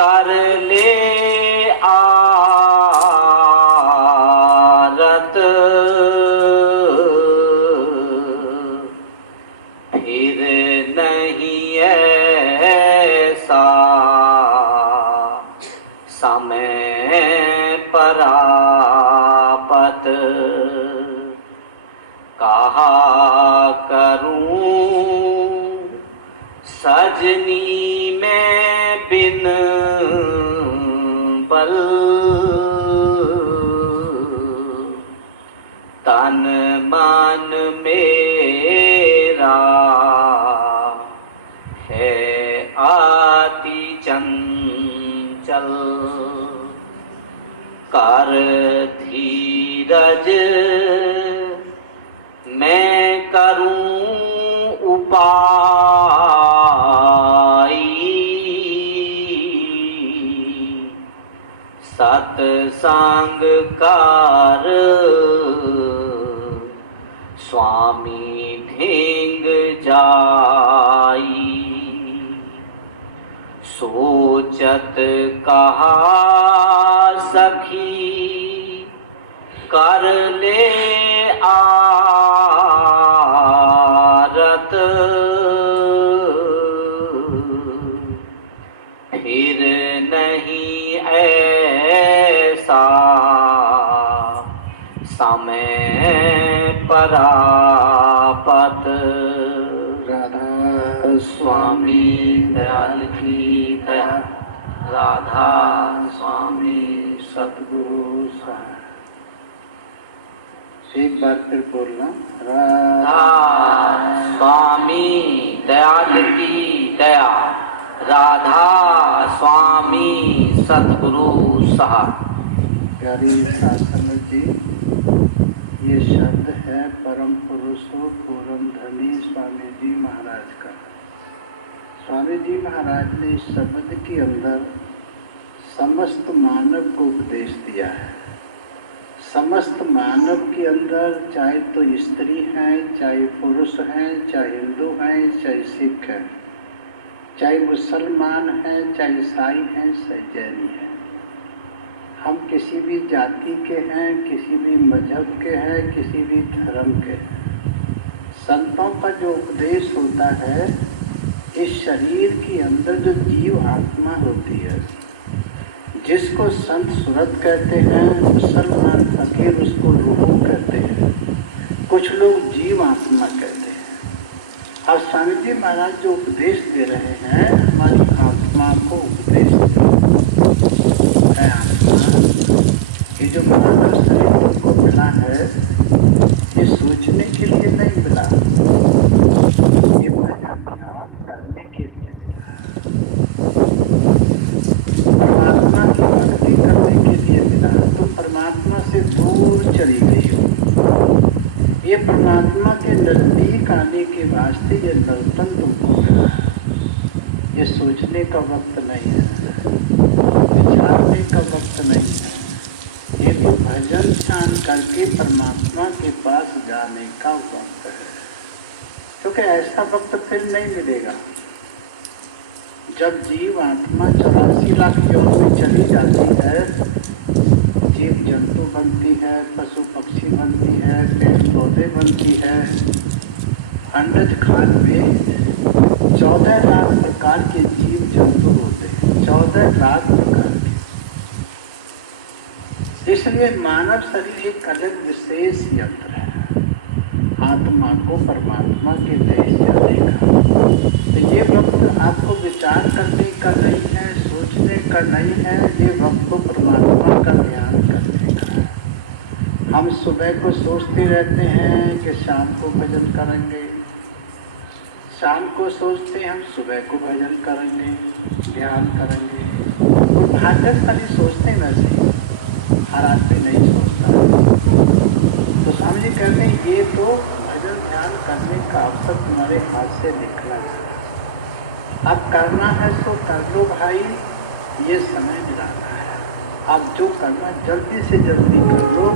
कर ले आरत, फिर नहीं ऐसा समय परापत। कहा करूं सजनी मैं बिन बल, तन मन मेरा है आति चंचल। कर धीरज मैं करूं उपाय, सत्संग कर स्वामी धिंग जाई। सोचत कहा सखी कर ले आरत, फिर नहीं ऐसा समय परापत। राधा स्वामी दयाल की दया, राधा स्वामी सद्गुरु साईं। एक बार फिर बोलना, राधा स्वामी दयाल की दया, राधा स्वामी सद्गुरु साईं। प्यारी शासन जी, ये शब्द है परम पुरुषों पूरन धनी स्वामी जी महाराज का। स्वामी जी महाराज ने इस शब्द के अंदर समस्त मानव को उपदेश दिया है। समस्त मानव के अंदर, चाहे तो स्त्री हैं, चाहे पुरुष हैं, चाहे हिंदू हैं, चाहे सिख हैं, चाहे मुसलमान हैं, चाहे ईसाई हैं, चाहे जैनी हैं, हम किसी भी जाति के हैं, किसी भी मजहब के हैं, किसी भी धर्म के हैं, संतों का जो उपदेश होता है, इस शरीर के अंदर जो जीव आत्मा होती है, जिसको संत सूरत कहते हैं, मुसलमान फकीर उसको रूह कहते हैं, कुछ लोग जीव आत्मा कहते हैं। अब स्वामी जी महाराज जो उपदेश दे रहे हैं, हमारी आत्मा को उपदेश दे है। आत्मा ये जो मानव शरीर को मिला है, ये सोचने के लिए नहीं मिला, ये भजन ध्यान करने के लिए मिला, परमात्मा की भक्ति करने के लिए मिला। तो परमात्मा से दूर चली गई हो, ये परमात्मा के नजदीक आने के वास्ते ये नर्तन तुमको मिला है। ये सोचने का वक्त नहीं है, विचारने का वक्त नहीं है, ये तो भजन ध्यान करके परमात्मा के पास जाने का वक्त है। क्योंकि ऐसा वक्त फिर नहीं मिलेगा। जब जीव आत्मा 84 लाख यों में चली जाती है, जीव जंतु बनती है, पशु पक्षी बनती है, पेड़ पौधे बनती है। अंडज खान में 14 लाख प्रकार के जीव जंतु होते हैं, 14 लाख प्रकार के। इसलिए मानव शरीर एक अलग विशेष यंत्र है, आत्मा को परमात्मा के देश जाने का। तो ये वक्त आपको विचार करने का नहीं है, सोचने का नहीं है, ये वक्त को परमात्मा का ध्यान करने का है। हम सुबह को सोचते रहते हैं कि शाम को भजन करेंगे, शाम को सोचते हैं हम सुबह को भजन करेंगे, ध्यान करेंगे। और भाग्यशाली सोचते हैं वैसे, हर आदमी नहीं सोचता। तो स्वामी जी कहते हैं ये तो भजन ध्यान करने का अवसर तुम्हारे हाथ से निकला है। अब करना है तो कर लो भाई, ये समय मिलाना है। अब जो करना जल्दी से जल्दी कर लो,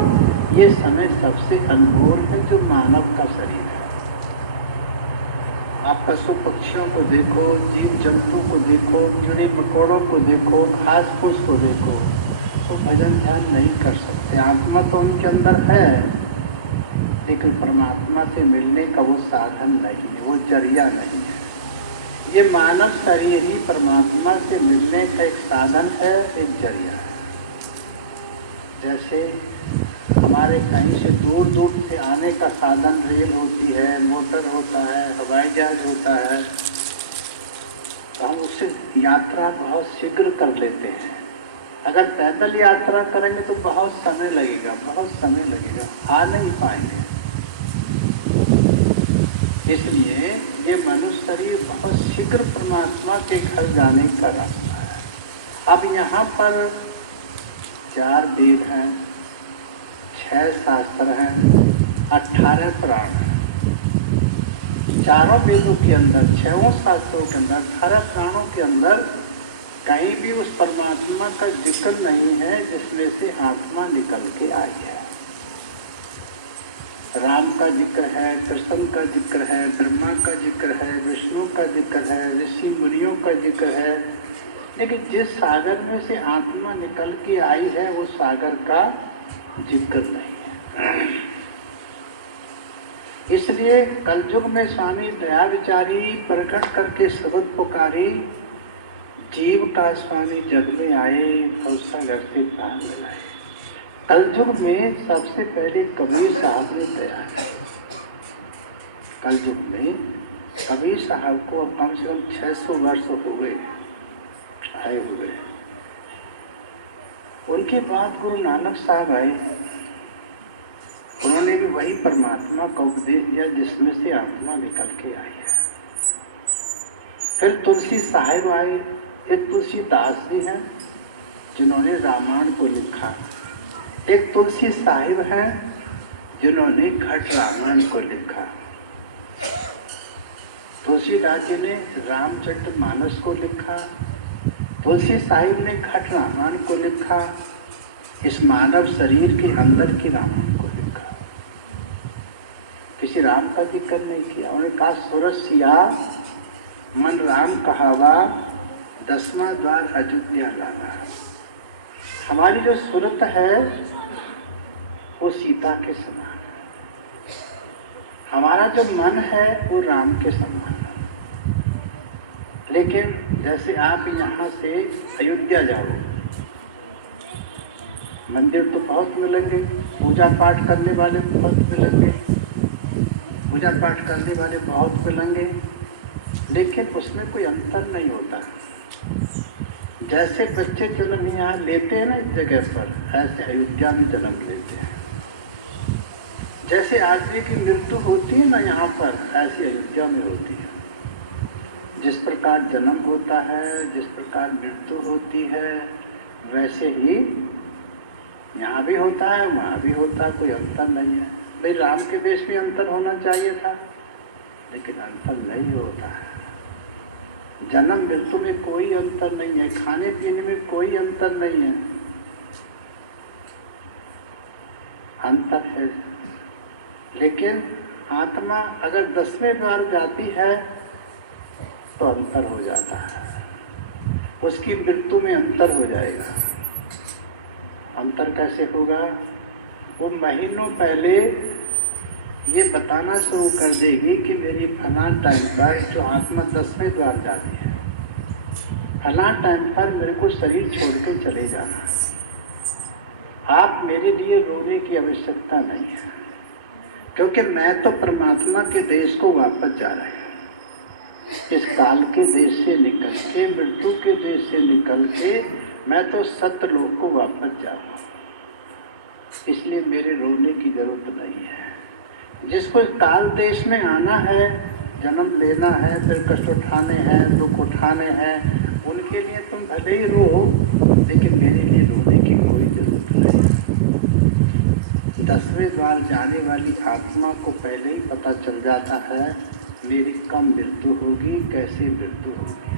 ये समय सबसे अनमोल है जो मानव का शरीर है। आप पशु पक्षियों को देखो, जीव जंतु को देखो, कीड़े मकोड़ों को देखो, घास फूस को देखो, तो भजन ध्यान नहीं कर सकते। आत्मा तो उनके अंदर है, लेकिन परमात्मा से मिलने का वो साधन नहीं है, वो जरिया नहीं है। ये मानव शरीर ही परमात्मा से मिलने का एक साधन है, एक जरिया है। जैसे हमारे कहीं से दूर दूर से आने का साधन रेल होती है, मोटर होता है, हवाई जहाज होता है, तो हम उससे यात्रा बहुत शीघ्र कर लेते हैं। अगर पैदल यात्रा करेंगे तो बहुत समय लगेगा, बहुत समय लगेगा, आ नहीं पाएंगे। इसलिए ये मनुष्य शरीर बहुत शीघ्र परमात्मा के घर जाने का रास्ता है। अब यहाँ पर 4 वेद हैं, 6 शास्त्र हैं, 18 पुराण हैं। चारों वेदों के अंदर, 6 शास्त्रों के अंदर, 18 पुराणों के अंदर कहीं भी उस परमात्मा का जिक्र नहीं है जिसमें से आत्मा निकल के आई है। राम का जिक्र है, कृष्ण का जिक्र है, ब्रह्मा का जिक्र है, विष्णु का जिक्र है, ऋषि मुनियों का जिक्र है, लेकिन जिस सागर में से आत्मा निकल के आई है वो सागर का जिक्र नहीं है। इसलिए कलयुग में स्वामी दया विचारी प्रकट करके शब्द पुकारी, जीव का स्वामी जग में आए, भवसागर से पार मिलाए। कलयुग में सबसे पहले कबीर साहब ने दया की। कलयुग में कबीर साहब को कम से कम 600 वर्ष हो गए आए हुए। उनके बाद गुरु नानक साहब आए, उन्होंने भी वही परमात्मा का उपदेश दिया जिसमें से आत्मा निकल के आई है। फिर तुलसी साहिब आए, एक तुलसीदास जी हैं जिन्होंने रामायण को लिखा, एक तुलसी साहिब हैं जिन्होंने घट रामायण को लिखा। तुलसीदास जी ने रामचरितमानस को लिखा, तुलसी साहिब ने घट रामायण को लिखा, इस मानव शरीर के अंदर की रामायण को लिखा। किसी राम का जिक्र नहीं किया। उन्होंने कहा सूरत सिया मन राम कहावा, 10वां द्वार अयोध्या लाना। हमारी जो सूरत है वो सीता के समान है, हमारा जो मन है वो राम के समान है। लेकिन जैसे आप यहाँ से अयोध्या जाओ, मंदिर तो बहुत मिलेंगे, पूजा पाठ करने वाले बहुत मिलेंगे, पूजा पाठ करने वाले बहुत मिलेंगे, लेकिन उसमें कोई अंतर नहीं होता। जैसे बच्चे जन्म यहाँ लेते हैं ना इस जगह पर, ऐसे अयोध्या में जन्म लेते हैं। जैसे आदमी की मृत्यु होती है ना यहाँ पर, ऐसी अयोध्या में होती है। जिस प्रकार जन्म होता है, जिस प्रकार मृत्यु होती है, वैसे ही यहाँ भी होता है, वहाँ भी होता है, कोई अंतर नहीं है। भाई राम के देश में अंतर होना चाहिए था, लेकिन अंतर नहीं होता है। जन्म मृत्यु में कोई अंतर नहीं है, खाने पीने में कोई अंतर नहीं है, अंतर है। लेकिन आत्मा अगर 10वें द्वार जाती है तो अंतर हो जाता है, उसकी मृत्यु में अंतर हो जाएगा। अंतर कैसे होगा? वो महीनों पहले ये बताना शुरू कर देगी कि मेरी फलां टाइम पर जो आत्मा 10वें द्वार जाती है, फलां टाइम पर मेरे को शरीर छोड़ के चले जाना, आप मेरे लिए रोने की आवश्यकता नहीं है, क्योंकि मैं तो परमात्मा के देश को वापस जा रहा हूँ। इस काल के देश से निकल के, मृत्यु के देश से निकल के मैं तो सत्यलोक को वापस जा रहा हूँ, इसलिए मेरे रोने की जरूरत नहीं है। जिसको काल देश में आना है, जन्म लेना है, फिर कष्ट उठाने हैं, दुख उठाने हैं, उनके लिए तुम भले ही रो, लेकिन मेरे लिए रोने की कोई जरूरत नहीं। 10वें द्वार जाने वाली आत्मा को पहले ही पता चल जाता है मेरी कब मृत्यु होगी, कैसे मृत्यु होगी,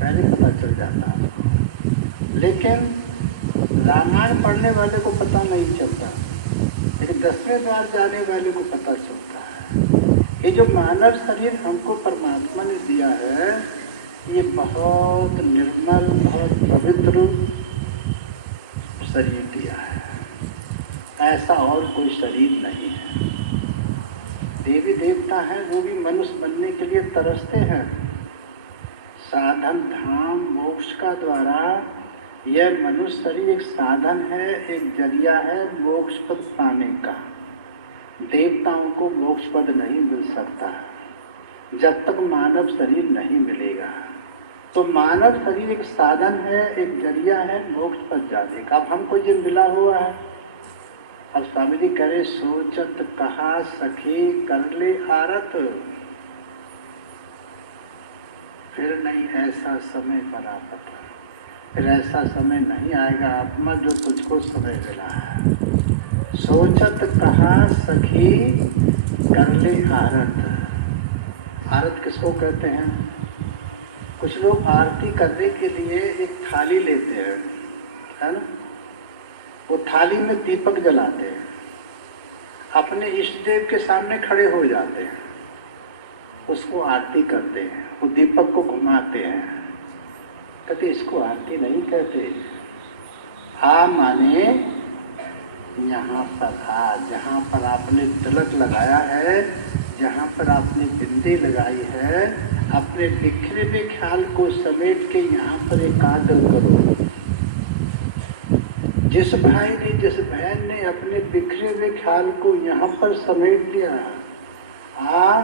पहले पता चल जाता है। लेकिन रामायण पढ़ने वाले को पता नहीं चलता, लेकिन 10वें द्वार जाने वाले को पता चलता है। ये जो मानव शरीर हमको परमात्मा ने दिया है, ये बहुत निर्मल, बहुत पवित्र शरीर दिया है। ऐसा और कोई शरीर नहीं है। देवी देवता हैं, वो भी मनुष्य बनने के लिए तरसते हैं। साधन धाम मोक्ष का द्वारा यह मनुष्य शरीर एक साधन है, एक जरिया है मोक्ष पद पाने का। देवताओं को मोक्ष पद नहीं मिल सकता जब तक मानव शरीर नहीं मिलेगा। तो मानव शरीर एक साधन है, एक जरिया है मोक्ष पद जाने का। अब हमको ये मिला हुआ है। अब स्वामी जी कह रहे, सोचत कहा सखी कर ले आरत, फिर नहीं ऐसा समय परापत। फिर ऐसा समय नहीं आएगा आत्मा जो तुझको समय मिला है। सोचत कहा सखी कर ले आरत। आरत किसको कहते हैं? कुछ लोग आरती करने के लिए एक थाली लेते हैं, है ना? वो थाली में दीपक जलाते हैं, अपने इष्ट देव के सामने खड़े हो जाते हैं, उसको आरती करते हैं, वो दीपक को घुमाते हैं। कहते इसको आरती नहीं कहते। आ माने यहाँ पर आ, जहाँ पर आपने तिलक लगाया है, जहाँ पर आपने बिंदी लगाई है, अपने बिखरे हुए ख्याल को समेट के यहाँ पर एकाग्र करो। जिस भाई ने, जिस बहन ने अपने बिखरे हुए ख्याल को यहाँ पर समेट लिया, आ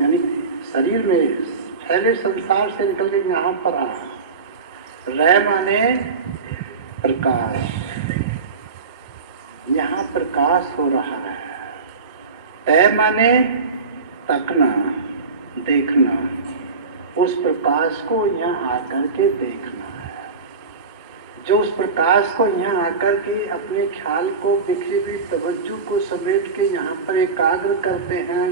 यानी शरीर में फैले संसार से निकल के यहाँ पर आ। रह माने प्रकाश, यहाँ प्रकाश हो रहा है। तय माने तकना, देखना, उस प्रकाश को यहाँ आकर के देखना है। जो उस प्रकाश को यहाँ आकर के अपने ख्याल को, बिखरी हुई तवज्जो को समेट के यहाँ पर एकाग्र करते हैं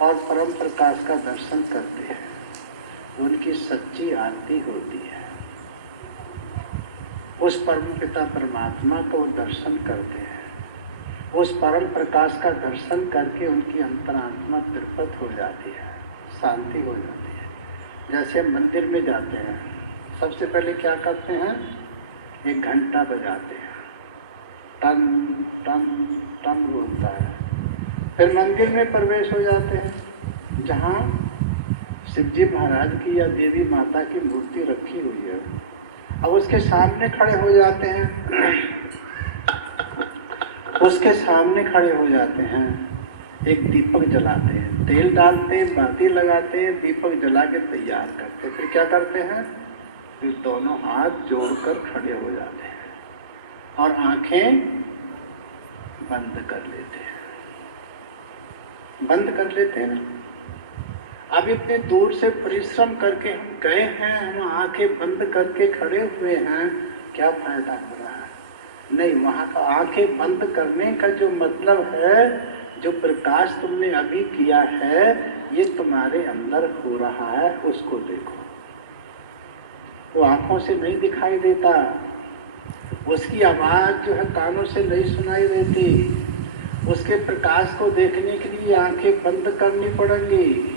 और परम प्रकाश का दर्शन करते हैं, उनकी सच्ची आरती होती है। उस परम पिता परमात्मा को दर्शन करते हैं, उस परम प्रकाश का दर्शन करके उनकी अंतरात्मा तृप्त हो जाती है, शांति हो जाती है। जैसे हम मंदिर में जाते हैं, सबसे पहले क्या करते हैं? एक घंटा बजाते हैं, टन टन टन बोलता है। फिर मंदिर में प्रवेश हो जाते हैं, जहाँ शिवजी महाराज की या देवी माता की मूर्ति रखी हुई है। अब उसके सामने खड़े हो जाते हैं, उसके सामने खड़े हो जाते हैं, एक दीपक जलाते हैं, तेल डालते हैं, बाती लगाते हैं, दीपक जला के तैयार करते हैं। फिर क्या करते हैं? फिर दोनों हाथ जोड़कर खड़े हो जाते हैं और आंखें बंद कर लेते हैं। बंद कर लेते हैं। अब इतने दूर से परिश्रम करके हम गए हैं, हम आंखें बंद करके खड़े हुए हैं, क्या फायदा हो रहा है? नहीं, वहाँ का आंखें बंद करने का जो मतलब है, जो प्रकाश तुमने अभी किया है, ये तुम्हारे अंदर हो रहा है, उसको देखो। वो आंखों से नहीं दिखाई देता, उसकी आवाज जो है कानों से नहीं सुनाई देती, उसके प्रकाश को देखने के लिए आंखें बंद करनी पड़ेंगी,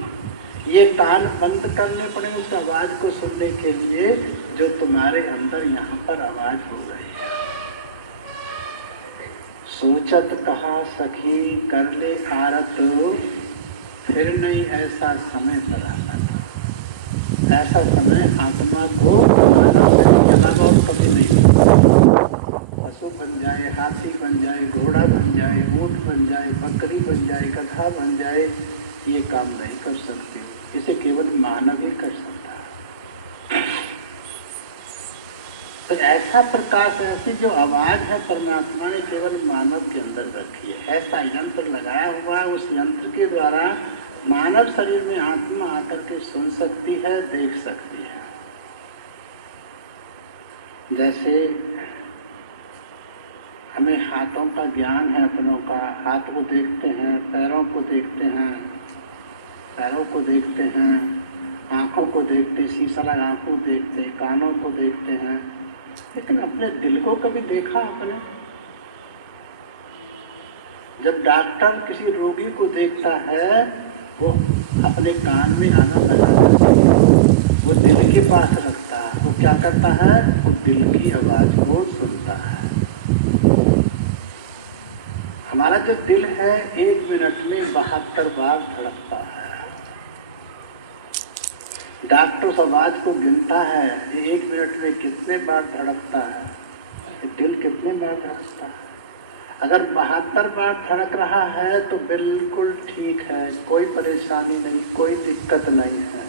ये कान बंद करने पड़ेंगे उस आवाज को सुनने के लिए जो तुम्हारे अंदर यहाँ पर आवाज हो रही है। सोचत कहा सखी कर ले आरत, फिर नहीं ऐसा समय पर आना। ऐसा समय आत्मा को अलावा और कभी नहीं। पशु बन जाए, हाथी बन जाए, घोड़ा बन जाए, ऊंट बन जाए, बकरी बन जाए, गधा बन जाए, ये काम नहीं कर सकते। इसे केवल मानव ही कर सकता है। तो ऐसा प्रकाश, ऐसी जो आवाज है परमात्मा ने केवल मानव के अंदर रखी है। ऐसा यंत्र लगाया हुआ है, उस यंत्र के द्वारा मानव शरीर में आत्मा आकर के सुन सकती है, देख सकती है। जैसे हमें हाथों का ज्ञान है, अपनों का, हाथ को देखते हैं, पैरों को देखते हैं, पैरों को देखते हैं, आँखों को देखते, शीशा लगा आँखों देखते, कानों को देखते हैं, लेकिन अपने दिल को कभी देखा आपने? जब डॉक्टर किसी रोगी को देखता है, वो अपने कान में आना लगाता है, वो दिल के पास रखता है। वो क्या करता है? वो दिल की आवाज को सुनता है। हमारा जो दिल है 1 मिनट में 72 बार धड़कता है। डॉक्टर उस आवाज को गिनता है, ये 1 मिनट में कितने बार धड़कता है, ये दिल कितने बार धड़कता है। अगर 72 बार धड़क रहा है तो बिल्कुल ठीक है, कोई परेशानी नहीं, कोई दिक्कत नहीं है।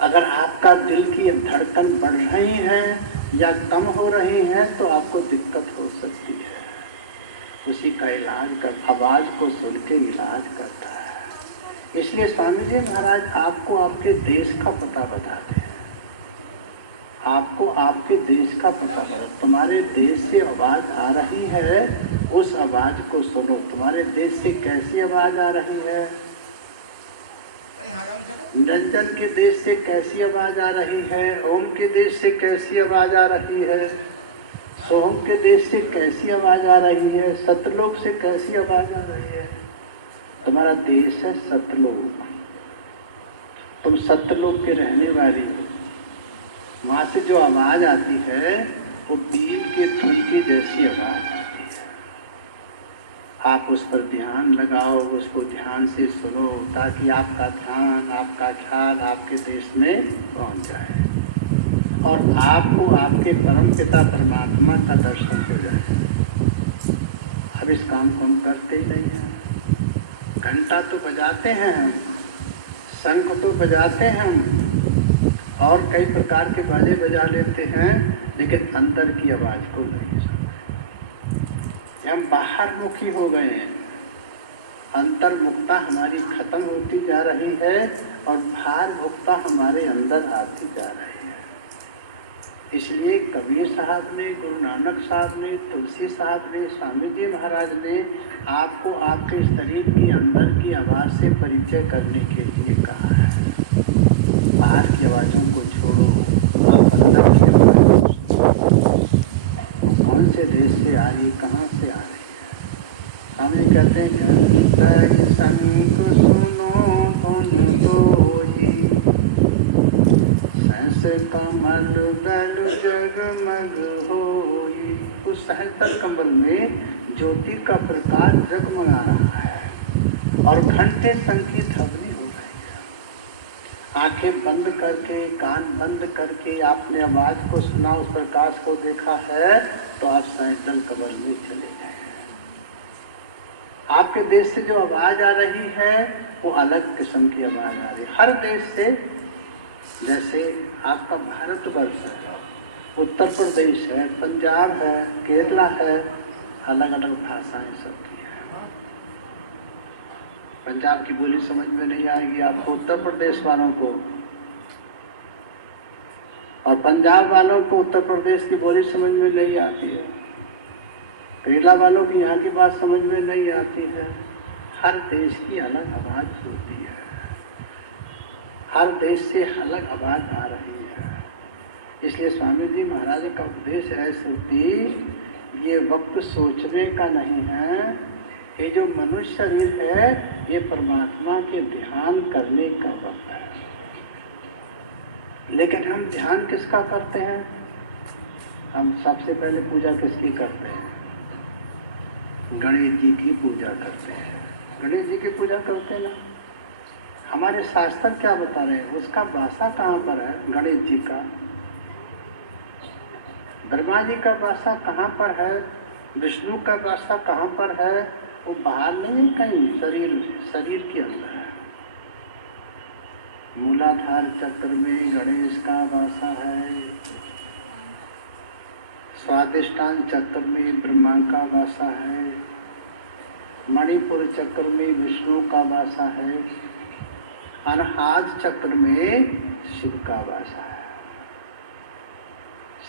अगर आपका दिल की धड़कन बढ़ रही है या कम हो रही है तो आपको दिक्कत हो सकती है। उसी का इलाज कर, आवाज को सुन के इलाज करता है। इसलिए स्वामी जी महाराज आपको आपके देश का पता बताते हैं। आपको आपके देश का पता बता, तुम्हारे देश से आवाज आ रही है, उस आवाज को सुनो। तुम्हारे देश से कैसी आवाज आ रही है? निरंजन के देश से कैसी आवाज आ रही है? ओम के देश से कैसी आवाज आ रही है? सोहम के देश से कैसी आवाज आ रही है? सतलोक से कैसी आवाज आ रही है? तुम्हारा देश है सतलोक, तुम सतलोक के रहने वाली हो। वहां से जो आवाज आती है वो बीन के धुन की जैसी आवाज आती है। आप उस पर ध्यान लगाओ, उसको ध्यान से सुनो, ताकि आपका ध्यान, आपका ख्याल आपके देश में पहुंच जाए और आपको आपके परम पिता परमात्मा का दर्शन हो जाए। अब इस काम को हम करते ही नहीं हैं। घंटा तो बजाते हैं हम, शंख तो बजाते हैं हम, और कई प्रकार के बाजे बजा लेते हैं, लेकिन अंदर की आवाज को नहीं सुनते। हम बाहर मुखी हो गए हैं, अंतर्मुखता हमारी खत्म होती जा रही है और बाहर मुखता हमारे अंदर आती जा रही है। इसलिए कबीर साहब ने, गुरु नानक साहब ने, तुलसी साहब ने, स्वामी जी महाराज ने आपको आपके शरीर के अंदर की आवाज से परिचय करने के लिए कहा है। बाहर की आवाजों को छोड़ो, आप अंदर की आवाज कौन से देश से आ रही, कहाँ से आ रही है। हम ये कहते हैं संग सुनो धुन कोई, सहस कमल दल जगमग होई। उस सहस्त्र कमल में ज्योति का प्रकाश जगमगा रहा है और घंटे संग की ध्वनि हो रही है। आंखें बंद करके, कान बंद करके आपने आवाज को सुना, उस प्रकाश को देखा है, तो आप सहस्त्र कमल में चले गए। आपके देश से जो आवाज आ रही है वो अलग किस्म की आवाज आ रही है हर देश से। जैसे आपका भारतवर्ष है, उत्तर प्रदेश है, पंजाब है, केरला है, अलग अलग भाषाएं सबकी है। पंजाब की बोली समझ में नहीं आएगी आपको उत्तर प्रदेश वालों को, और पंजाब वालों को उत्तर प्रदेश की बोली समझ में नहीं आती है। केरला वालों की यहाँ की बात समझ में नहीं आती है। हर देश की अलग आवाज होती है, हर देश से अलग आवाज आ रही है। इसलिए स्वामी जी महाराज का उपदेश है, श्रुति ये वक्त सोचने का नहीं है, ये जो मनुष्य शरीर है ये परमात्मा के ध्यान करने का वक्त है। लेकिन हम ध्यान किसका करते हैं? हम सबसे पहले पूजा किसकी करते हैं? गणेश जी की पूजा करते हैं। गणेश जी की पूजा करते हैं ना। हमारे शास्त्र क्या बता रहे हैं? उसका वासा कहाँ पर है? गणेश जी का। ब्रह्मा जी का वासा कहाँ पर है? विष्णु का वासा कहाँ पर है? वो बाहर नहीं, कहीं शरीर के अंदर है। मूलाधार चक्र में गणेश का वासा है, स्वादिष्टान चक्र में ब्रह्मा का वासा है, मणिपुर चक्र में विष्णु का वासा है, अनहाद चक्र में शिव का वासा है।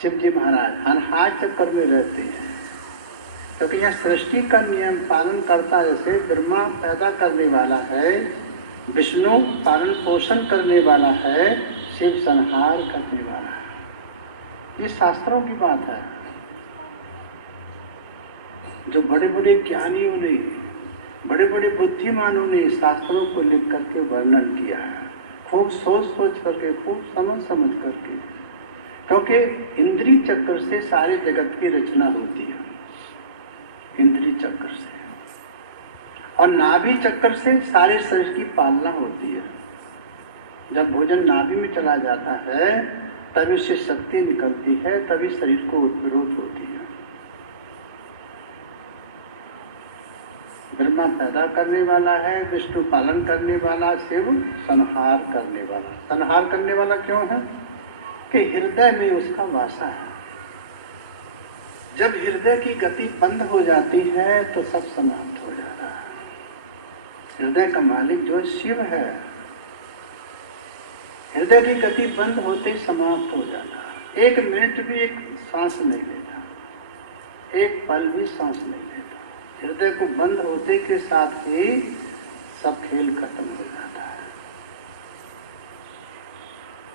शिव जी महाराज अनहाद चक्र में रहते हैं, क्योंकि यह सृष्टि का नियम पालन करता, जैसे ब्रह्मा पैदा करने वाला है, विष्णु पालन पोषण करने वाला है, शिव संहार करने वाला है। ये शास्त्रों की बात है। जो बड़े बड़े ज्ञानियों ने बड़े बड़े बुद्धिमानों ने शास्त्रों को लिख करके वर्णन किया है, खूब सोच सोच करके, खूब समझ समझ करके, क्योंकि इंद्रिय चक्र से सारे जगत की रचना होती है, इंद्रिय चक्र से, और नाभि चक्र से सारे शरीर की पालना होती है। जब भोजन नाभि में चला जाता है तभी उससे शक्ति निकलती है, तभी शरीर को उत्प्रेरित होती है। ब्रह्मा पैदा करने वाला है, विष्णु पालन करने वाला, शिव संहार करने वाला। संहार करने वाला क्यों है कि हृदय में उसका वासा है। जब हृदय की गति बंद हो जाती है तो सब समाप्त हो जाता है। हृदय का मालिक जो शिव है, हृदय की गति बंद होते ही समाप्त हो जाता है। एक मिनट भी एक सांस नहीं लेता, एक पल भी सांस नहीं लेता। हृदय को बंद होते के साथ ही सब खेल खत्म हो जाता है।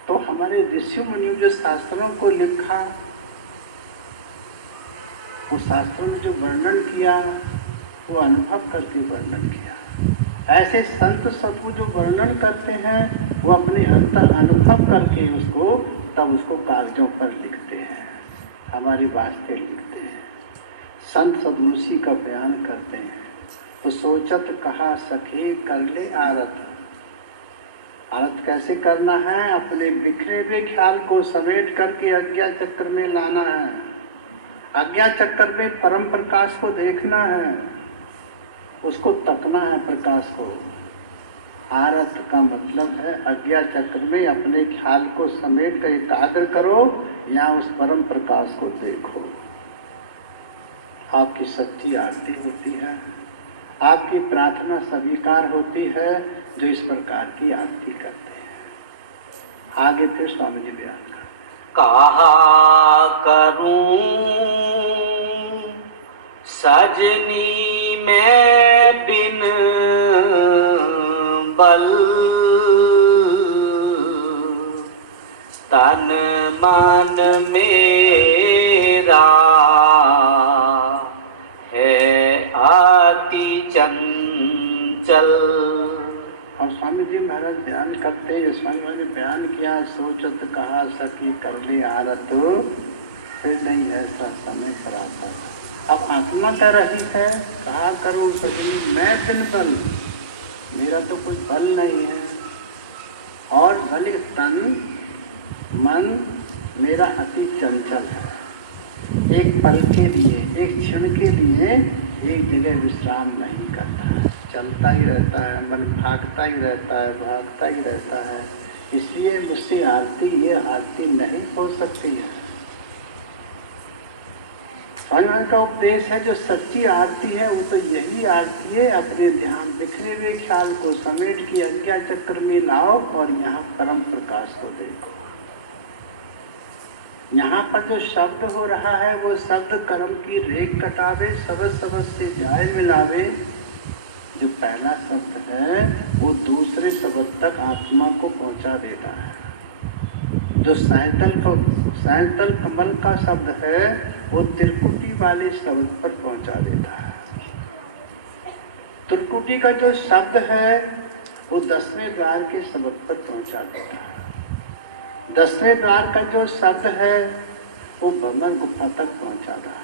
तो हमारे ऋषि मुनियों जो शास्त्रों को लिखा, वो शास्त्रों में जो वर्णन किया वो अनुभव करके वर्णन किया। ऐसे संत सत्व जो वर्णन करते हैं वो अपने अंतर अनुभव करके उसको तब उसको कागजों पर लिखते हैं, हमारे वास्ते लिखते हैं। संत सदमुषि का बयान करते हैं। तो सोचत कहा सखे कर ले आरत। आरत कैसे करना है? अपने बिखरे हुए ख्याल को समेट करके अज्ञा चक्र में लाना है। अज्ञा चक्र में परम प्रकाश को देखना है, उसको तकना है प्रकाश को। आरत का मतलब है अज्ञा चक्र में अपने ख्याल को समेट कर एकाग्र करो या उस परम प्रकाश को देखो। आपकी सच्ची आरती होती है, आपकी प्रार्थना स्वीकार होती है जो इस प्रकार की आरती करते हैं। आगे फिर स्वामी जी बयान करते। कहा करूं सजनी मैं बिन बल, तन मन मेरा चंचल। और स्वामी जी महाराज बयान करते, स्वामी महाराज ने बयान किया, सोचत कहा सकी कर ले आरत, फिर नहीं ऐसा समय पर आता। अब आत्मा कर रही है, कहा करूं सजनी मैं बिन बल, मेरा तो कोई बल नहीं है, और भले तन मन मेरा अति चंचल है। एक पल के लिए, एक क्षण के लिए एक जगह विश्राम नहीं करता है, चलता ही रहता है, मन भागता ही रहता है, भागता ही रहता है। इसलिए मुझसे आरती, ये आरती नहीं हो सकती है। स्वामी का उपदेश है जो सच्ची आरती है वो तो यही आरती है, अपने ध्यान बिखरे हुए ख्याल को समेट के अज्ञा चक्र में लाओ और यहाँ परम प्रकाश को देखो। यहाँ पर जो शब्द हो रहा है वो शब्द कर्म की रेख कटावे, सबद सबद से जाय मिलावे। जो पहला शब्द है वो दूसरे शब्द तक आत्मा को पहुँचा देता है। जो सायतल कमल का शब्द है वो त्रिकुटी वाले शब्द पर पहुँचा देता है। त्रिकुटी का जो शब्द है वो 10वें द्वार के शब्द पर पहुँचा देता है। 10वें द्वार का जो शब्द है वो भ्रमर गुफा तक पहुँचाता है।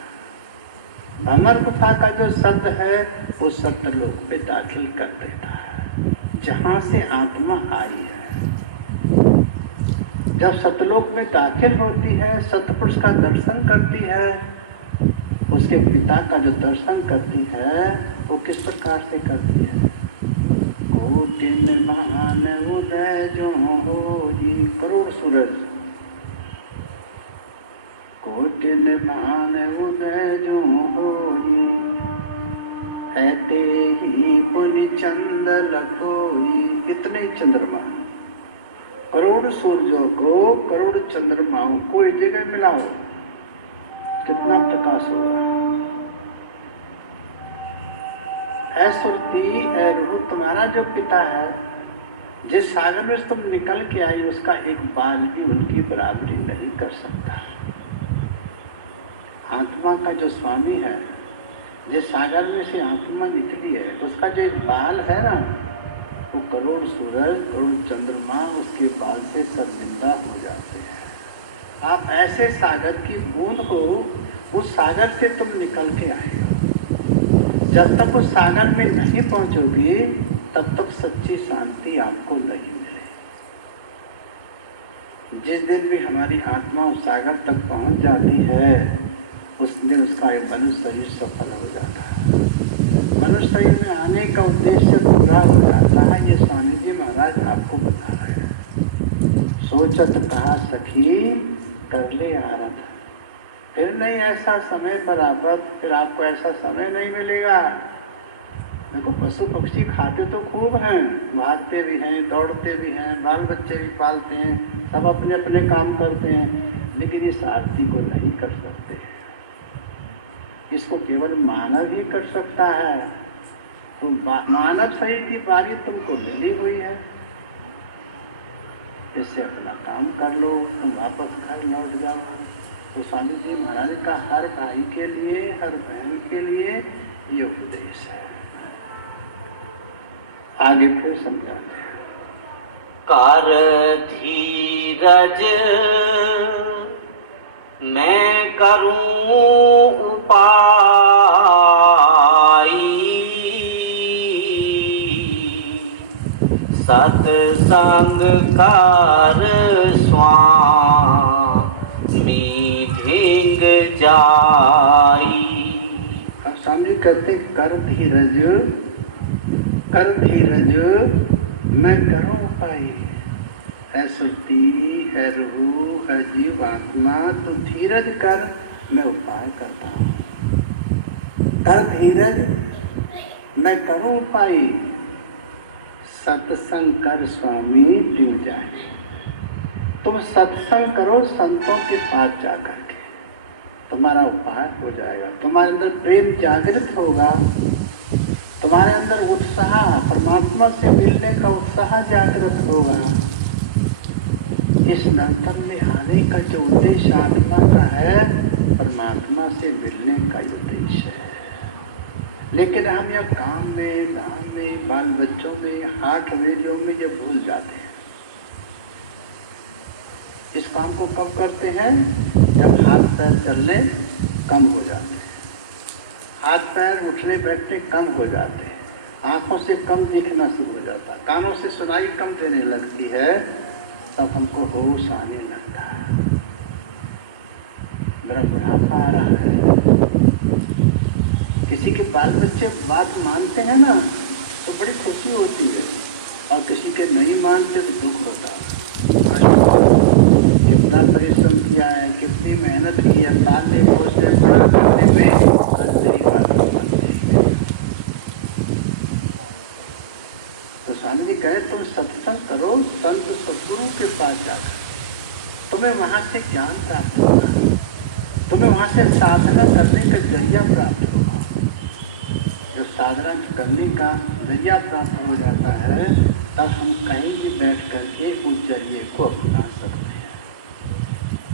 भ्रमर गुफा का जो शब्द है वो सत्यलोक पे दाखिल कर देता है, जहाँ से आत्मा आई है। जब सत्यलोक में दाखिल होती है, सतपुरुष का दर्शन करती है, उसके पिता का जो दर्शन करती है वो किस प्रकार से करती है? कोटिन महान उदय जो होई, करोड़ सूरज, कोटिन महान उदय जो होई, ऐते ही पुनि चंद लखोई। इतने चंद्रमा, करोड़ सूर्यों को, करोड़ चंद्रमाओं को एक जगह मिलाओ, कितना प्रकाश होगा। ऐ सुरती, ऐ रूह, तुम्हारा जो पिता है, जिस सागर में तुम निकल के आई उसका एक बाल भी उनकी बराबरी नहीं कर सकता। आत्मा का जो स्वामी है जिस सागर में से आत्मा निकली है उसका जो एक बाल है ना, वो करोड़ सूरज करोड़ चंद्रमा उसके बाल से शर्मिंदा हो जाते हैं। आप ऐसे सागर की बूंद हो, उस सागर से तुम निकल के आए हो। जब तक उस सागर में नहीं पहुंचोगी तब तक सच्ची शांति आपको नहीं मिलेगी। जिस दिन भी हमारी आत्मा उस सागर तक पहुंच जाती है उस दिन उसका एक मनुष्य शरीर सफल हो जाता है। मनुष्य शरीर में आने का उद्देश्य पूरा हो जाता है। ये स्वामी जी महाराज आपको बता रहे हैं। सोचत कहा सखी कर ले आरत, फिर नहीं ऐसा समय पर आपत, फिर आपको ऐसा समय नहीं मिलेगा। देखो पशु पक्षी खाते तो खूब हैं, भागते भी हैं, दौड़ते भी हैं, बाल बच्चे भी पालते हैं, सब अपने अपने काम करते हैं, लेकिन इस आरती को नहीं कर सकते। इसको केवल मानव ही कर सकता है। तो मानव शरीर की बारी तुमको मिली हुई है, इससे अपना काम कर लो, तुम वापस घर लौट जाओ। तो स्वामी जी महाराज का हर भाई के लिए, हर बहन के लिए ये उपदेश है। आगे फिर समझाते हैं। कर धीरज मैं करूं उपाय, सत्संग कर स्वामी ढींग जाई। स्वामी कहते कर धीरज मैं करूं उपाय। है सुरती, है रूह, है जीव आत्मा, तो धीरज कर, मैं उपाय करता हूँ। कर धीरज मैं करूं उपाय, सत्संग कर स्वामी टिक जाए। तुम सत्संग करो संतों के पास जाकर के, तुम्हारा उपाय हो जाएगा। तुम्हारे अंदर प्रेम जागृत होगा, तुम्हारे अंदर उत्साह, परमात्मा से मिलने का उत्साह जागृत होगा। इस नर्तन में आने का जो उद्देश्य आत्मा का है, परमात्मा से मिलने का उद्देश्य है। लेकिन हम यह काम में, धाम में, बाल बच्चों में, हाट हवेलियों में ये भूल जाते हैं। इस काम को कब करते हैं? जब हाथ पैर चलने कम हो जाते हैं, हाथ पैर उठने बैठने कम हो जाते हैं, आंखों से कम दिखना शुरू हो जाता है, कानों से सुनाई कम देने लगती है, तब हमको होश आने लगता है। मेरा बुढ़ापा आ रहा है। किसी के बाल बच्चे बात मानते हैं ना तो बड़ी खुशी होती है, और किसी के नहीं मानते तो दुख होता है। कितना परिश्रम किया है, कितनी मेहनत की है, पालने पोसने बड़ा करने में, आज तेरी बात नहीं मानते। तो स्वामी जी कहे तुम सत्संग करो, संत सद्गुरु के पास जाकर तुम्हें वहां से ज्ञान प्राप्त होगा, तुम्हें वहां से साधना करने का जरिया प्राप्त होगा। जो साधना करने का जरिया प्राप्त हो जाता है, तब हम कहीं भी बैठ करके उस जरिए को अपना सकते हैं।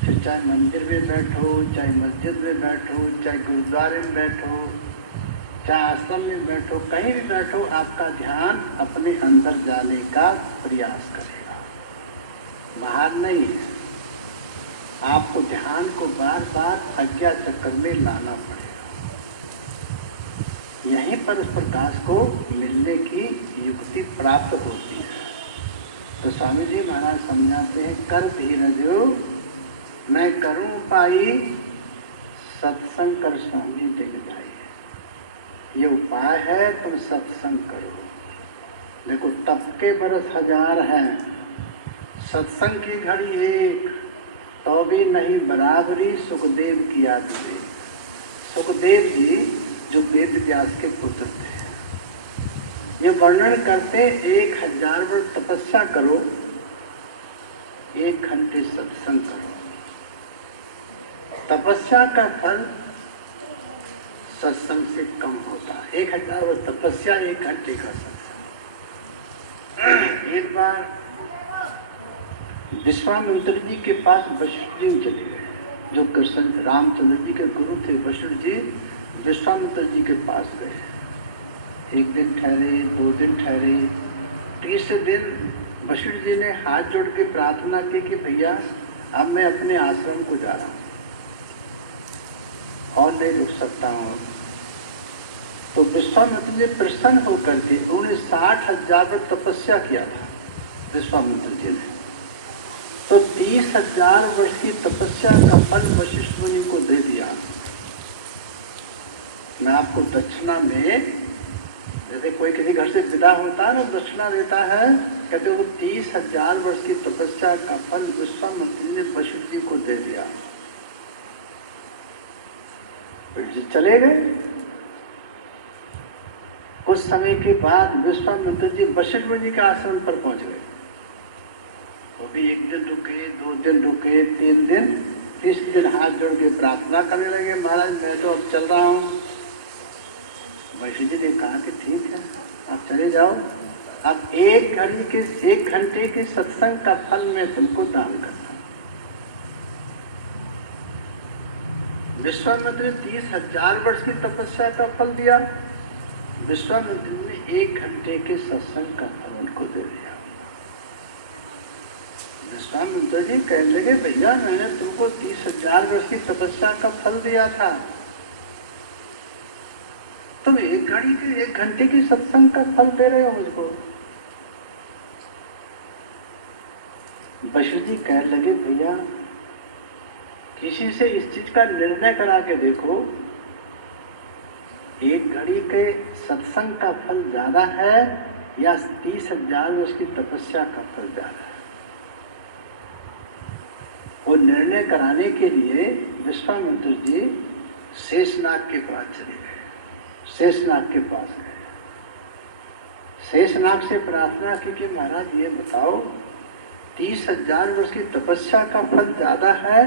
फिर चाहे मंदिर में बैठो, चाहे मस्जिद में बैठो, चाहे गुरुद्वारे में बैठो, चाहे आश्रम में बैठो, कहीं भी बैठो, आपका ध्यान अपने अंदर जाने का प्रयास करेगा, बाहर नहीं। आपको ध्यान को बार बार अज्ञा चक्र में लाना पड़ेगा। यहीं पर उस प्रकाश को मिलने की युक्ति प्राप्त होती है। तो स्वामी जी महाराज समझाते हैं, कर धीरज मैं करूं उपाय, सत्संग कर स्वामी टिक जाइए। ये उपाय है, तुम सत्संग करो। देखो तप के बरस हजार हैं, सत्संग की घड़ी एक, तो भी नहीं बराबरी सुखदेव की आदि। सुखदेव जी जो वेद व्यास के पुत्र थे, ये वर्णन करते 1000 वर्ष तपस्या करो, 1 घंटे सत्संग करो। तपस्या का फल सत्संग से कम होता है। 1000 वर्ष तपस्या, 1 घंटे का सत्संग। एक बार विश्वामित्र जी के पास वशिष्ठ जी चले गए, जो कृष्ण रामचंद्र जी के गुरु थे। वशिष्ठ जी विश्वामित्र जी के पास गए। एक दिन ठहरे, 2 दिन ठहरे, तीसरे दिन वशिष्ठ जी ने हाथ जोड़ के प्रार्थना की कि भैया अब मैं अपने आश्रम को जा रहा हूँ और नहीं रुक सकता हूँ। तो विश्वामित्र जी प्रसन्न होकर के उन्होंने 60,000 वर्ष तपस्या किया था विश्वामित्र जी ने। तो 30,000 वर्ष की तपस्या का फल वशिष्ठ मुनि को दे दिया। मैं आपको दक्षिणा में, जैसे कोई किसी घर से विदा होता है ना, दक्षिणा देता है, कहते वो 30,000 वर्ष की तपस्या का फल विश्वामित्र जी ने वशिष्ठ जी को दे दिया। जी चले गए। कुछ समय के बाद विश्वामित्र जी वशिष्ठ मुनि के आश्रम पर पहुंच गए। वो भी 1 दिन रुके, 2 दिन रुके, 3 दिन, 30 दिन हाथ जोड़ के प्रार्थना करने लगे, महाराज मैं तो अब चल रहा हूँ। वशिष्ठ जी ने कहा कि ठीक है आप चले जाओ, अब 1 घंटे के सत्संग का फल मैं तुमको दान करता हूँ। विश्वामित्र ने 30,000 वर्ष की तपस्या का फल दिया, विश्वामित्र ने 1 घंटे के सत्संग का फल उनको दे दिया। विश्वामित्र जी कहने लगे भैया मैंने तुमको 30,000 वर्ष की तपस्या का फल दिया था, तुम 1 घंटे की सत्संग का फल दे रहे हो मुझको। वशिष्ठ जी कहने लगे भैया किसी से इस चीज का निर्णय करा के देखो, 1 घड़ी के सत्संग का फल ज्यादा है या 30,000 वर्ष की तपस्या का फल ज्यादा है। वो निर्णय कराने के लिए विश्वामित्र जी शेषनाग के पास चले गए। शेषनाग के पास गए, शेषनाग से प्रार्थना की कि महाराज ये बताओ 30,000 वर्ष की तपस्या का फल ज्यादा है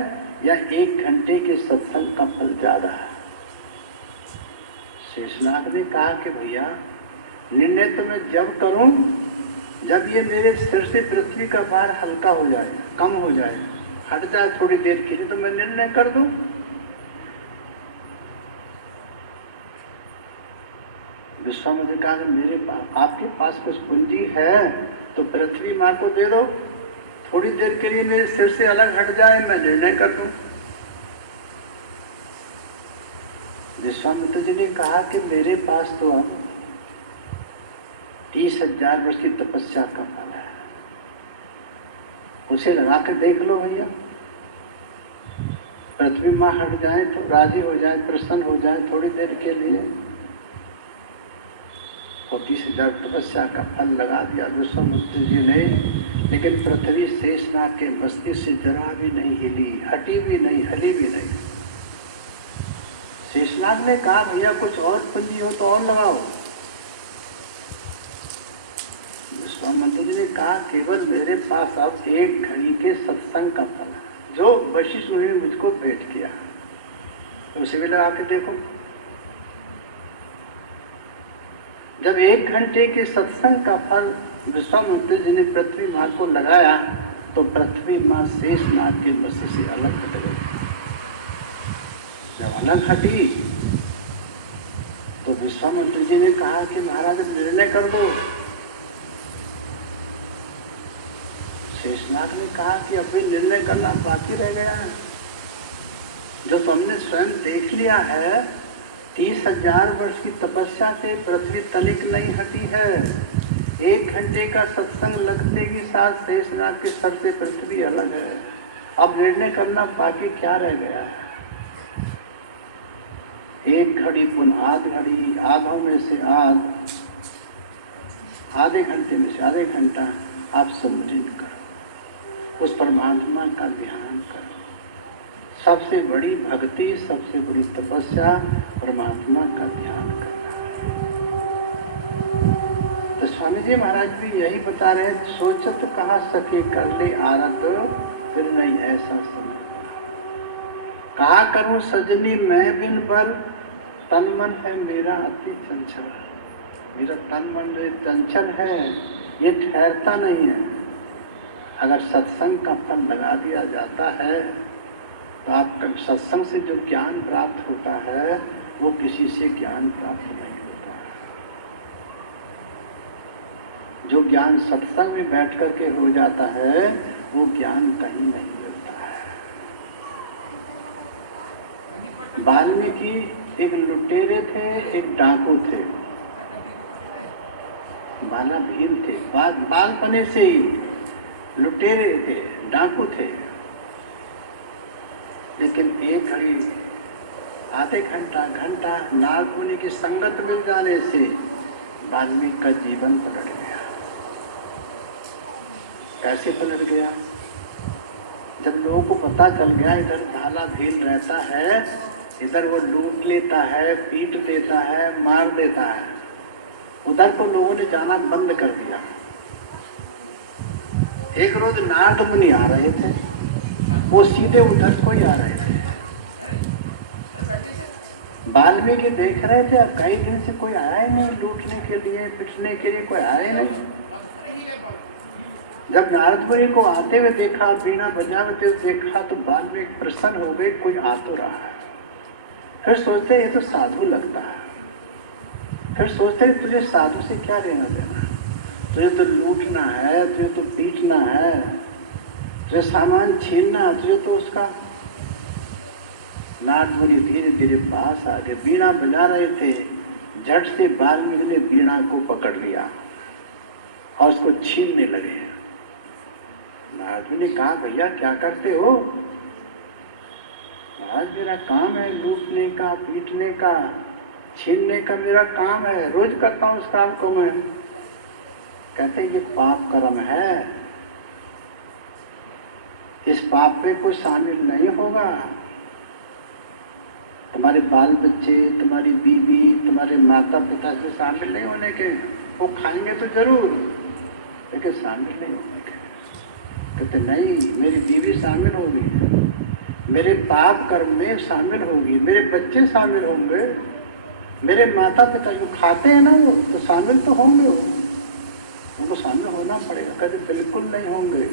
या 1 घंटे के सत्संग का फल ज्यादा है। शेषनाग ने कहा कि भैया निर्णय तो मैं जब करूं जब ये मेरे सिर से पृथ्वी का भार हल्का हो जाए, कम हो जाए, हट जाए थोड़ी देर के लिए, तो मैं निर्णय कर दूं। विश्वामित्र ने कहा कि मेरे पास, आपके पास कुछ पूंजी है तो पृथ्वी माँ को दे दो, थोड़ी देर के लिए मेरे सिर से अलग हट जाए, मैं निर्णय कर दूं। विश्वामित्र जी ने कहा कि मेरे पास तो अब 30,000 वर्ष की तपस्या का फल है, उसे लगा कर देख लो भैया, पृथ्वी माँ हट जाए तो राजी हो जाए, प्रसन्न हो जाए थोड़ी देर के लिए। तो 30,000 तपस्या का फल लगा दिया विश्वामित्र जी ने, लेकिन पृथ्वी शेषनाग के मस्तिष्क से जरा भी नहीं हिली, हटी भी नहीं, हली भी नहीं। शेषनाग ने कहा भैया कुछ और पूंजी हो तो और लगाओ। विश्वामित्र जी ने कहा केवल मेरे पास अब 1 घड़ी के सत्संग का फल है जो वशिष्ठ मुनि ने मुझको भेंट किया, तो उसे भी लगा के देखो। जब 1 घंटे के सत्संग का फल विश्वामित्र जी ने पृथ्वी माँ को लगाया तो पृथ्वी माँ शेषनाग के मस्तिष्क से अलग हट गई। जब अलग हटी तो विश्वामित्र जी ने कहा कि महाराज निर्णय कर दो। शेषनाग ने कहा कि अभी निर्णय करना बाकी रह गया है, जो तुमने स्वयं देख लिया है 30,000 वर्ष की तपस्या से पृथ्वी तनिक नहीं हटी है। 1 घंटे का सत्संग लगते के साथ शेषनाग के सर से पृथ्वी अलग है, अब निर्णय करना बाकी क्या रह गया है। 1 घड़ी पुनः आध घड़ी, आधों में से आधे घंटे में से आधे घंटा आप सुमृत करो, उस परमात्मा का ध्यान करो। सबसे बड़ी भक्ति, सबसे बड़ी तपस्या परमात्मा का ध्यान करना। तो स्वामी जी महाराज भी यही बता रहे हैं, सोचत कहाँ सके कर ले आरत, फिर नहीं ऐसा समय। कहा करूं सजनी मैं बिन पर, तन मन है मेरा अति चंचल। मेरा तन मन जो चंचल है ये ठहरता नहीं है। अगर सत्संग का फल लगा दिया जाता है तो आपका सत्संग से जो ज्ञान प्राप्त होता है वो किसी से ज्ञान प्राप्त नहीं होता। जो ज्ञान सत्संग में बैठ करके हो जाता है वो ज्ञान कहीं नहीं मिलता है। वाल्मीकि एक लुटेरे थे, एक डाकू थे, बाला भीम थे, बालपने से ही लुटेरे थे, डाकू थे। लेकिन एक घड़ी, आधे घंटा नारद मुनि की संगत मिल जाने से वाल्मीकि का जीवन पलट गया। कैसे पलट गया? जब लोगों को पता चल गया इधर भाला भील रहता है, इधर वो लूट लेता है, पीट देता है, मार देता है, उधर तो लोगों ने जाना बंद कर दिया। एक रोज नारद मुनि आ रहे थे, वो सीधे उधर को ही आ रहे थे। वाल्मीकि देख रहे थे अब कई दिन से कोई आया ही नहीं, लूटने के लिए पिटने के लिए कोई आया ही नहीं। जब नारद मुनि को आते हुए देखा, बीना बजाते हुए देखा, तो वाल्मीकि प्रसन्न हो गए, कोई आ तो रहा है। फिर सोचते ये तो साधु लगता है। फिर सोचते तुझे साधु से क्या लेना देना, तुझे तो लूटना है, तुझे तो पीटना है, तुझे सामान छीनना, तुझे तो उसका। नारद मुनि धीरे धीरे पास आ गए, बीणा बजा रहे थे। झट से वाल्मीकि ने बीणा को पकड़ लिया और उसको छीनने लगे। नारद मुनि ने कहा भैया क्या करते हो? महाराज मेरा काम है लूटने का, पीटने का, छीनने का मेरा काम है, रोज करता हूँ उस काम को मैं। कहते ये पाप कर्म है, इस पाप में कोई शामिल नहीं होगा। तुम्हारे बाल बच्चे, तुम्हारी बीवी, तुम्हारे माता पिता से शामिल नहीं होने के, वो खाएंगे तो जरूर लेकिन शामिल नहीं होने के। कहते नहीं, मेरी बीवी शामिल होगी, मेरे पाप कर्म में शामिल होगी, मेरे बच्चे शामिल होंगे, मेरे माता पिता जो खाते हैं ना वो तो शामिल तो होंगे, उनको शामिल होना पड़ेगा। कहते बिल्कुल नहीं होंगे।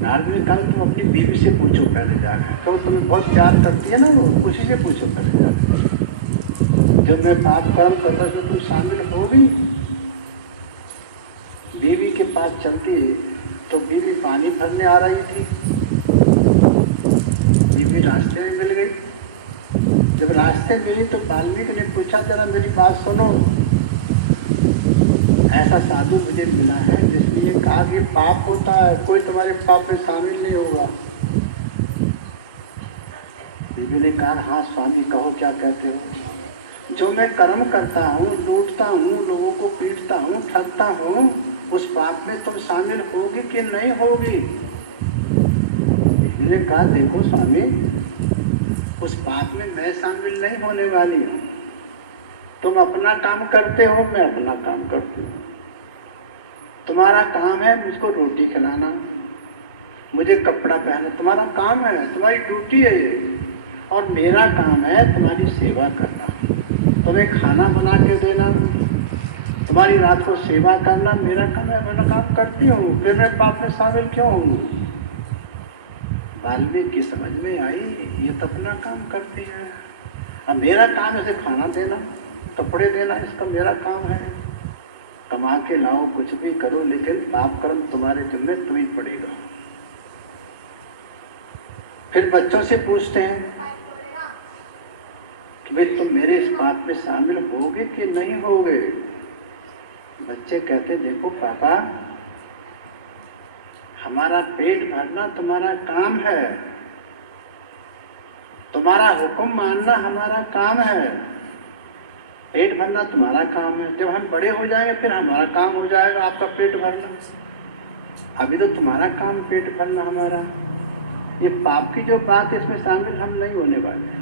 नारद ने कहा तुम अपनी बीवी से पूछो पहले जाकर, तो तुम्हें बहुत प्यार करती है ना वो, उसी से पूछो पहले जाकर। जब मैं पाप कर्म करता तो तुम शामिल होगी। बीवी के पास चलती तो बीवी पानी भरने आ रही थी, बीवी रास्ते में मिल गई। जब रास्ते मिली तो वाल्मीकि ने पूछा जरा मेरी बात सुनो, ऐसा साधु मुझे मिला है जिसने ये कहा कि पाप होता है, कोई तुम्हारे पाप में शामिल नहीं होगा। बीवी ने कहा हाँ स्वामी कहो क्या कहते हो। जो मैं कर्म करता हूँ, लूटता हूँ, लोगों को पीटता हूँ, ठगता हूँ, उस पाप में तुम शामिल होगी कि नहीं होगी? बीवी ने कहा देखो स्वामी, उस पाप में मैं शामिल नहीं होने वाली हूँ। तुम अपना काम करते हो, मैं अपना काम करती हूँ। तुम्हारा काम है मुझको रोटी खिलाना, मुझे कपड़ा पहना, तुम्हारा काम है, तुम्हारी ड्यूटी है ये। और मेरा काम है तुम्हारी सेवा करना, तुम्हें खाना बना के देना, तुम्हारी रात को सेवा करना मेरा काम है, मैं काम करती हूँ, फिर मैं पाप में शामिल क्यों हूँ? वाल्मीकि की समझ में आई ये तो अपना काम करती है, अब मेरा काम है खाना देना, कपड़े देना, इसका मेरा काम है। कमा के लाओ, कुछ भी करो, लेकिन पाप कर्म तुम्हारे जिम्मे तुम्हें पड़ेगा। फिर बच्चों से पूछते हैं कि भाई तुम मेरे इस पाप में शामिल होगे कि नहीं होगे? बच्चे कहते देखो पापा, हमारा पेट भरना तुम्हारा काम है, तुम्हारा हुक्म मानना हमारा काम है, पेट भरना तुम्हारा काम है। जब हम बड़े हो जाएंगे फिर हमारा काम हो जाएगा आपका पेट भरना, अभी तो तुम्हारा काम पेट भरना हमारा। ये पाप की जो बात है इसमें शामिल हम नहीं होने वाले।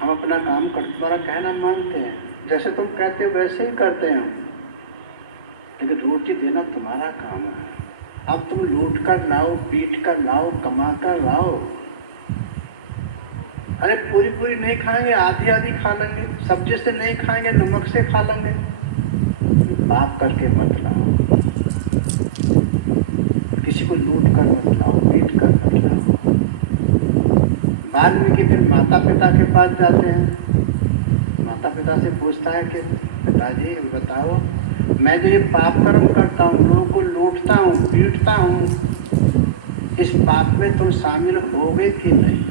हम अपना काम कर, तुम्हारा कहना मानते हैं, जैसे तुम कहते हो वैसे ही करते हैं हम, लेकिन रोटी देना तुम्हारा काम है। अब तुम लूट कर लाओ, पीट कर लाओ, कमा कर लाओ, अरे पूरी पूरी नहीं खाएंगे, आधी आधी खा लेंगे, सब्जी से नहीं खाएंगे, नमक से खा लेंगे, पाप करके मत लाओ, किसी को लूट कर मत लाओ, पीट कर मत लाओ। वाल्मीकि फिर माता पिता के पास जाते हैं। माता पिता से पूछता है कि पिताजी बताओ, मैं जो ये पाप कर्म करता हूँ, लोगों को लूटता हूँ, पीटता हूँ, इस पाप में तुम शामिल होगे कि नहीं?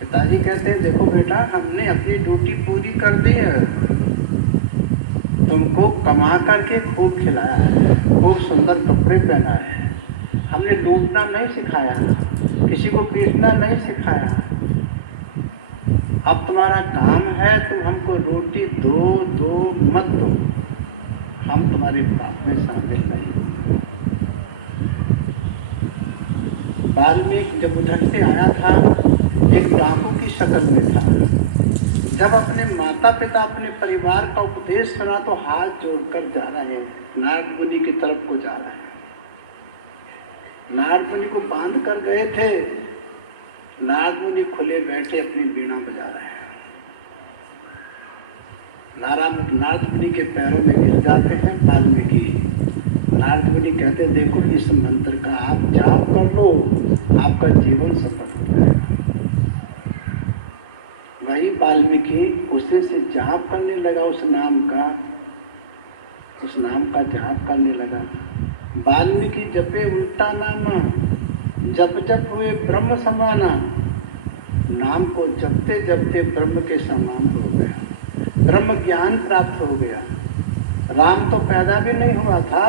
पिताजी कहते हैं देखो बेटा, हमने अपनी ड्यूटी पूरी कर दी है, तुमको कमा करके खूब खिलाया है, खूब सुंदर कपड़े पहनाए हैं, हमने लूटना नहीं सिखाया, किसी को पीटना नहीं सिखाया। अब तुम्हारा काम है तुम हमको रोटी दो मत दो, हम तुम्हारे पाप में शामिल नहीं। वाल्मीकि जब उधर से आया था, एक डाकू की शक्ल में था। जब अपने माता पिता, अपने परिवार का उपदेश सुना तो हाथ जोड़कर जा रहे हैं, नारद मुनि की तरफ को जा रहे हैं। नारद मुनि को बांध कर गए थे, नारद मुनि खुले बैठे अपनी वीणा बजा रहे हैं। नारद मुनि के पैरों में गिर जाते हैं वाल्मीकि। नारद मुनि कहते हैं देखो, इस मंत्र का आप जाप कर लो, आपका जीवन सफल हो जाएगा। वही वाल्मीकि उसी से जाप करने लगा, उस नाम का जाप करने लगा। वाल्मीकि जपे उल्टा नामा, जप जप हुए ब्रह्म समाना। नाम को जपते जपते ब्रह्म के समान हो गया, ब्रह्म ज्ञान प्राप्त हो गया। राम तो पैदा भी नहीं हुआ था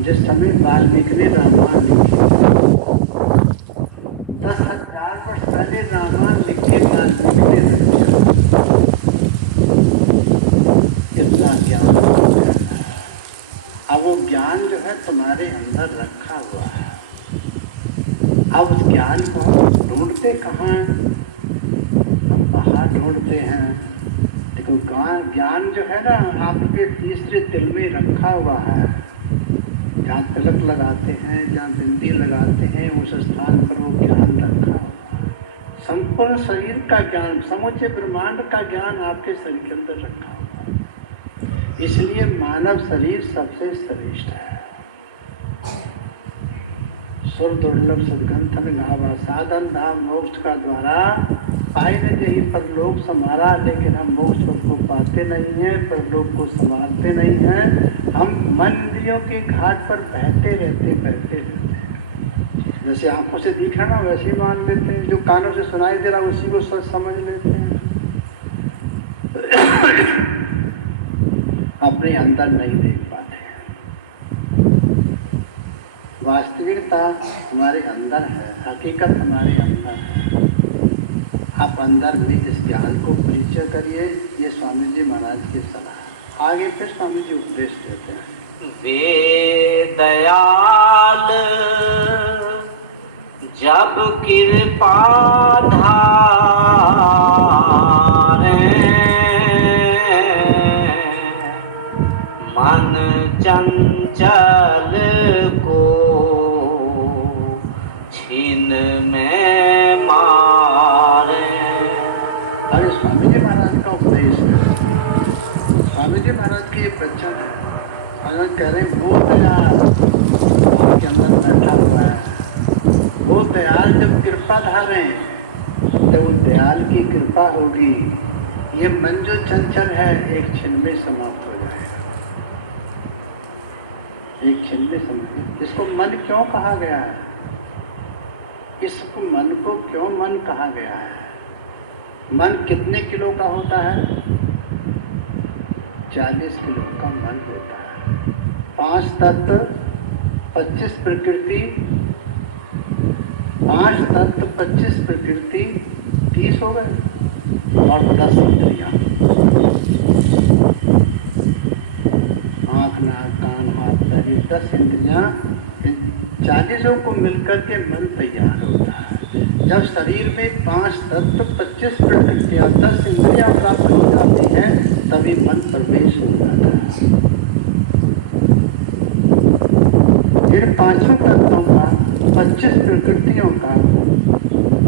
जिस समय वाल्मीकि ने रामायण लिखी। 10,000 वर्ष पहले रामायण लिख के वाल्मीकि ने इतना ज्ञान हो गया। अब वो ज्ञान जो है तुम्हारे अंदर रखा हुआ है। अब उस ज्ञान को ढूंढते कहाँ हैं? हम बाहर ढूंढते हैं, देखो ज्ञान जो है ना आपके तीसरे दिल में रखा हुआ है। जहाँ तिलक लगाते हैं, जहाँ बिंदी लगाते हैं, उस स्थान पर वो ज्ञान रखा हुआ है। संपूर्ण शरीर का ज्ञान, समूचे ब्रह्मांड का ज्ञान आपके शरीर के अंदर रखा हुआ है। इसलिए मानव शरीर सबसे श्रेष्ठ है। सुर दुर्लभ सदग्रंथ में गावा, साधन धाम मोक्ष का द्वारा पाए न जही पर लोग समारा। लेकिन हम मोक्ष को पाते नहीं हैं, पर लोग को संभालते नहीं हैं। हम मन इंद्रियों के घाट पर बहते रहते हैं। जैसे आंखों से दिख रहा ना वैसे ही मान लेते हैं, जो कानों से सुनाई दे रहा उसी को सच समझ लेते हैं। अपने अंदर नहीं देख पाते। वास्तविकता हमारे अंदर है, हकीकत हमारे अंदर है। आप अंदर में इस ज्ञान को परिचय करिए। ये स्वामी जी महाराज की सलाह। आगे फिर स्वामी जी उपदेश देते हैं। वे दयाल जब कृपा धारे, मन चंचल को छीन में मारे। अरे स्वामी जी महाराज का उपदेश है। स्वामी जी महाराज के ये वचन है। महाराज कह रहे हैं वो दयाल आपके अंदर बैठा हुआ है, वो दयाल जब कृपा धारे तो वो दयाल की कृपा होगी। ये मन जो चंचल है एक क्षण में समाप्त हो जाएगा, एक क्षण में समाप्त। इसको मन क्यों कहा गया है? इसको मन को क्यों मन कहा गया है? मन कितने किलो का होता है? 40 किलो का मन होता है। 5 तत्व, 25 प्रकृति, 5 तत्व 25 प्रकृति 30 हो गए और 10 इंद्रियां। आँख, नाक, कान, हाथ, पैर, 10 इंद्रियां, 40 को मिलकर के मन तैयार होता है। जब शरीर में 5 तत्व, 25 प्रकृतियां, 10 इंद्रियां प्राप्त हो जाती हैं, तभी मन प्रवेश हो जाता है। फिर 5 तत्वों का, 25 प्रकृतियों का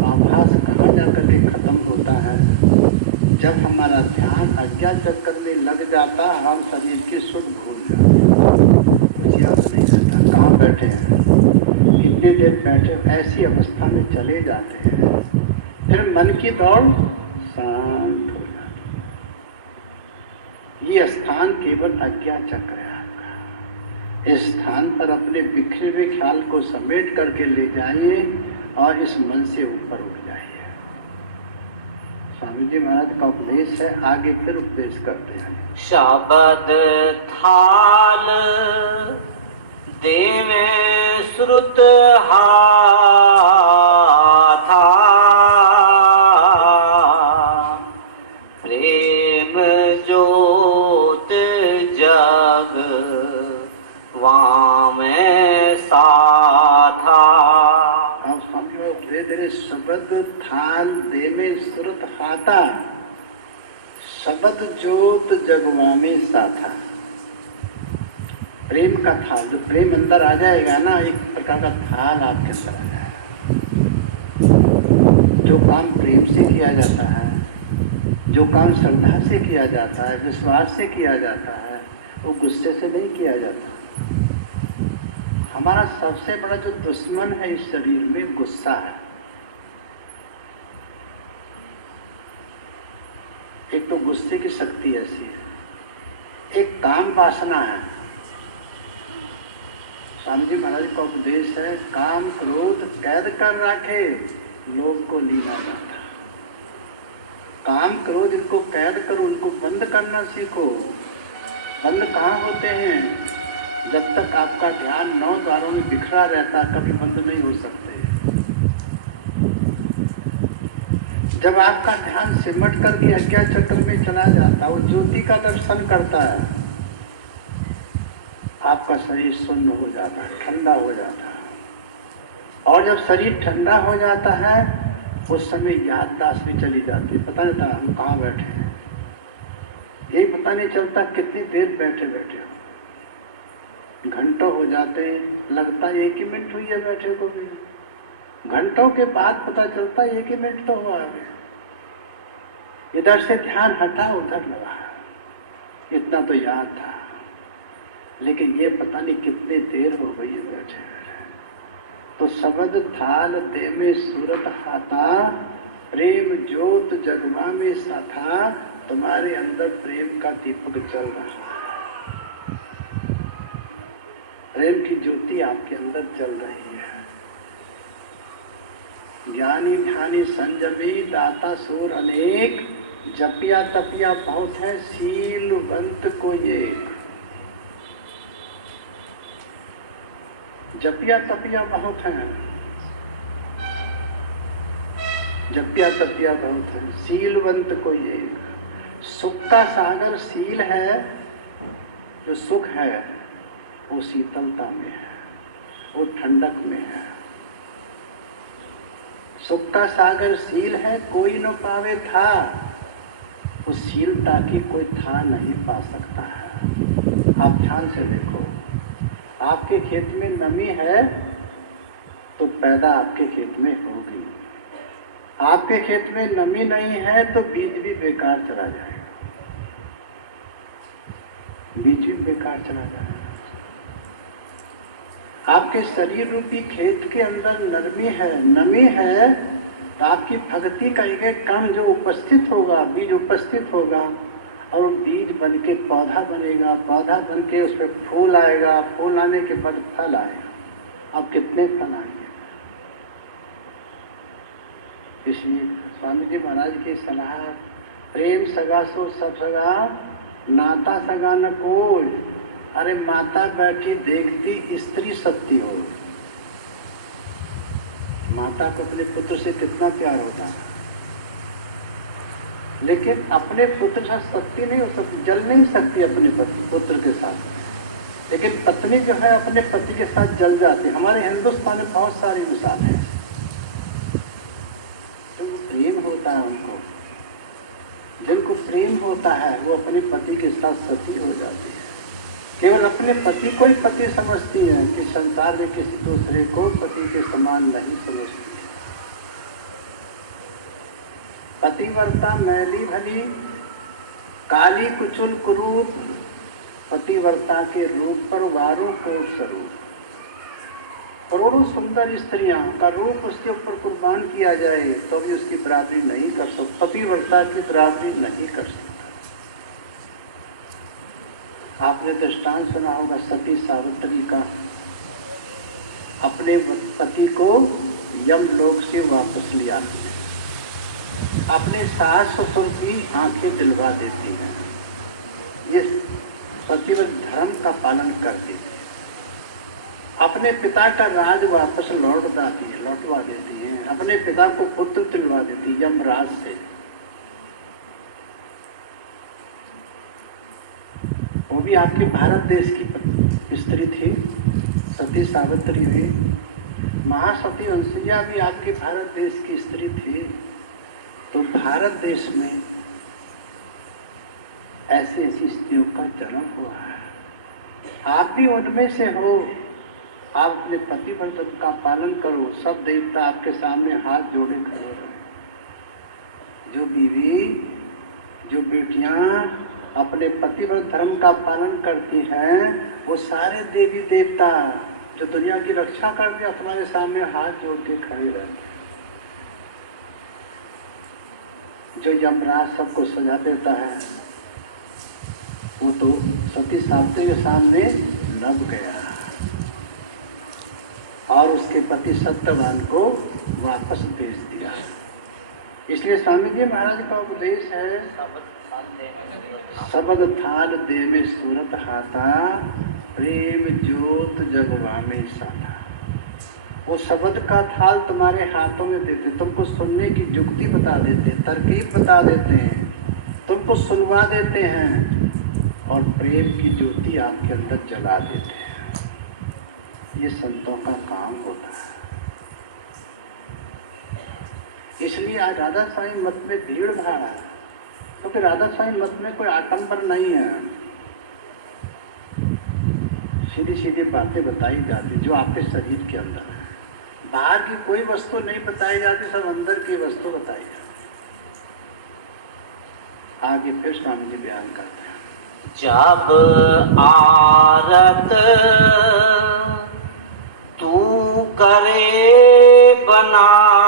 आभास कहाँ जाकर के खत्म होता है? जब हमारा ध्यान अज्ञा चक्कर में लग जाता, हम शरीर की सुध भूल जाते हैं, कुछ याद नहीं रहता। कहाँ बैठे हैं? कितनी देर बैठे, ऐसी अवस्था में चले जाते हैं। फिर मन की दौड़ शांत हो जाती है। ये स्थान केवल अज्ञा चक्र है आपका। इस स्थान पर अपने बिखरे हुए ख्याल को समेट करके ले जाइए और इस मन से ऊपर उठ जाइए। स्वामी जी महाराज का उपदेश है, आगे फिर उपदेश करते हैं। शब्द थाल देवे श्रुत हाथा, प्रेम ज्योत जग वामे साथा। आप स्वामी धीरे धीरे शब्द थाल दे में श्रुत हाथा, शब्द ज्योत जगवा में साथा। प्रेम का थाल, जो प्रेम अंदर आ जाएगा ना, एक प्रकार का थाल आपके अंदर आ जाएगा। जो काम प्रेम से किया जाता है, जो काम श्रद्धा से किया जाता है, विश्वास से किया जाता है, वो गुस्से से नहीं किया जाता। हमारा सबसे बड़ा जो दुश्मन है इस शरीर में गुस्सा है। एक तो गुस्से की शक्ति ऐसी है, एक काम वासना है। स्वामी जी महाराज का उपदेश है, काम क्रोध कैद कर रखे, लोग को लीना जाता। काम क्रोध इनको कैद करो, उनको बंद करना सीखो। बंद कहाँ होते हैं? जब तक आपका ध्यान 9 द्वारों में बिखरा रहता, कभी बंद नहीं हो सकते। जब आपका ध्यान सिमट करके अज्ञा चक्र में चला जाता, वो ज्योति का दर्शन करता है, आपका शरीर शून्य हो जाता है, ठंडा हो जाता है। और जब शरीर ठंडा हो जाता है, उस समय याददाश्त भी चली जाती है। पता नहीं था हम कहाँ बैठे हैं, यही पता नहीं चलता कितनी देर बैठे बैठे हो। घंटों हो जाते, लगता 1 ही मिनट हुई है बैठे को भी। घंटों के बाद पता चलता 1 ही मिनट तो हुआ है। इधर से ध्यान हटा, उधर लगा, इतना तो याद था, लेकिन ये पता नहीं कितनी देर हो गई है बैठे। तो शब्द थाल दे में सूरत हाथा, प्रेम ज्योत जगमा में साथा। तुम्हारे अंदर प्रेम का दीपक जल रहा है, प्रेम की ज्योति आपके अंदर जल रही है। ज्ञानी ध्यानी संजमी दाता सूर अनेक, जपिया तपिया बहुत है शीलवंत को एक। जपिया तपिया बहुत है, जपिया तपिया बहुत है, शीलवंत को एक। सुख का सागर शील है, जो सुख है वो शीतलता में है, वो ठंडक में है। सुख का सागर शील है, कोई न पावे था, उस शीलता की कोई था नहीं पा सकता है। आप ध्यान से देखो, आपके खेत में नमी है तो पैदा आपके खेत में होगी। आपके खेत में नमी नहीं है तो बीज भी बेकार चला जाएगा, बीज भी बेकार चला जाएगा। आपके शरीर रूपी खेत के अंदर नमी है तो आपकी भक्ति का एक काम जो उपस्थित होगा, बीज उपस्थित होगा, और बीज बन के पौधा बनेगा, पौधा बन के उस पर फूल आएगा, फूल आने के बाद फल आएगा। अब कितने फल आएंगे? इसलिए स्वामी जी महाराज की सलाह, प्रेम सगा सो सब सगा, नाता सगा न कोई। अरे माता बैठी देखती स्त्री सत्ती हो, माता को अपने पुत्र से कितना प्यार होता है, लेकिन अपने पुत्र से सत्ती नहीं हो सकती, जल नहीं सकती अपने पुत्र के साथ। लेकिन पत्नी जो है अपने पति के साथ जल जाती। हमारे हिंदुस्तान में बहुत सारी मिसाल है, तो प्रेम होता है उनको, जिनको प्रेम होता है वो अपने पति के साथ सती हो जाती है। केवल अपने पति को ही पति समझती है कि संसार में किसी दूसरे को पति के समान नहीं समझती है। पतिव्रता मैली भली, काली कुचुल कुरूप, पतिव्रता के रूप पर वारों को स्वरूप। करोड़ों सुंदर स्त्रियां का रूप उसके ऊपर कुर्बान किया जाए तो भी उसकी बराबरी नहीं कर सकता, पतिव्रता की बराबरी नहीं कर सकता। आपने दृष्टांत सुना होगा सती सावित्री का, अपने पति को यमलोक से वापस लिया, अपने सास ससुर की आंखें दिलवा देती हैं, ये सतीव्रत धर्म का पालन करती है। अपने पिता का राज वापस लौटवा देती है, अपने पिता को पुत्र दिलवा देती है यमराज से। वो भी आपके भारत देश की स्त्री थी, सती सावित्री भी। महासती अंसुया भी आपके भारत देश की स्त्री थी। तो भारत देश में ऐसी ऐसी स्त्रियों का जन्म हुआ है। आप भी उनमें से हो। आप अपने पतिव्रत का पालन करो, सब देवता आपके सामने हाथ जोड़े खड़े रहे। जो बीवी, जो बेटियां अपने पतिव्रत धर्म का पालन करती हैं, वो सारे देवी देवता जो दुनिया की रक्षा करके तुम्हारे सामने हाथ जोड़ के खड़े रहते हैं। जो यमराज सबको सजा देता है, वो तो सती सावित्री के सामने नभ गया और उसके पति सत्यवान को वापस भेज दिया। इसलिए स्वामी जी महाराज का उपदेश है, सबद थाल देवे सूरत हाथा, प्रेम ज्योत जगवा में साथा। वो शब्द का थाल तुम्हारे हाथों में देते, तुमको सुनने की युक्ति बता देते, तरकीब बता देते हैं, तुमको सुनवा देते हैं और प्रेम की ज्योति आपके अंदर जला देते हैं। ये संतों का काम होता है। इसलिए आज राधा स्वामी मत में भीड़ भाड़ है, क्योंकि राधा स्वामी मत में कोई आडंबर नहीं है। सीधी सीधी बातें बताई जाती जो आपके शरीर के अंदर है। बाहर की कोई वस्तु नहीं बताई जाती, सब अंदर की वस्तु बताई जाती। आगे फिर स्वामी जी बयान करते हैं। जब आरत तू करे बनाई,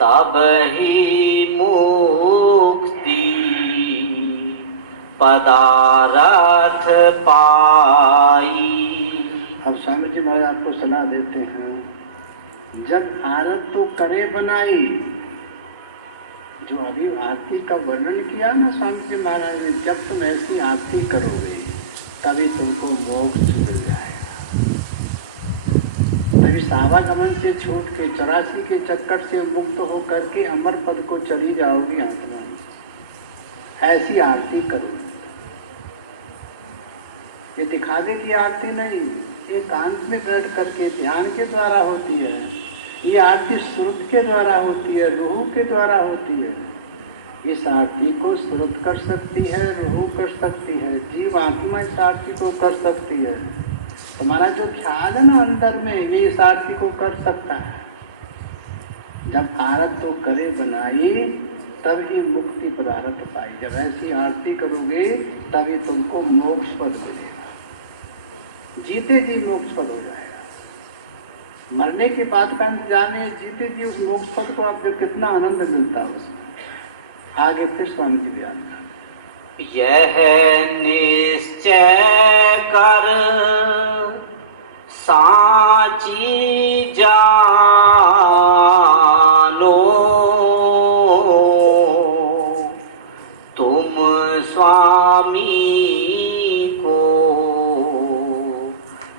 तब ही मुक्ति पदारथ पाई। अब स्वामी जी महाराज आपको सलाह देते हैं, जब आरत तो करे बनाई, जो अभी आरती का वर्णन किया ना स्वामी जी महाराज ने, जब तुम ऐसी आरती करोगे तभी तुमको मोक्ष मिल जाएगा। तभी सावागमन से छूट के 84 के चक्कर से मुक्त होकर के अमर पद को चली जाओगी आत्मा। ऐसी आरती करो। ये दिखावे की आरती नहीं, एकांत में बैठ करके ध्यान के द्वारा होती है। ये आरती श्रुत के द्वारा होती है, रूह के द्वारा होती है। इस आरती को श्रुत कर सकती है, रूह कर सकती है, जीव आत्मा इस आरती को कर सकती है। तुम्हारा जो ख्याल है ना अंदर में, ये इस आरती को कर सकता है। जब आरत तो करे बनाई, तभी मुक्ति पदारथ पाई। जब ऐसी आरती करोगे तभी तुमको मोक्ष पद मिलेगा, जीते जी मोक्ष पद हो जाएगा। मरने के बाद का इंतजार है, जीते जी उस मोक्ष पद को आपको कितना आनंद मिलता है उसमें। आगे फिर स्वामी जी बयान करते हैं। यह निश्चय कर साची जानो, तुम स्वामी को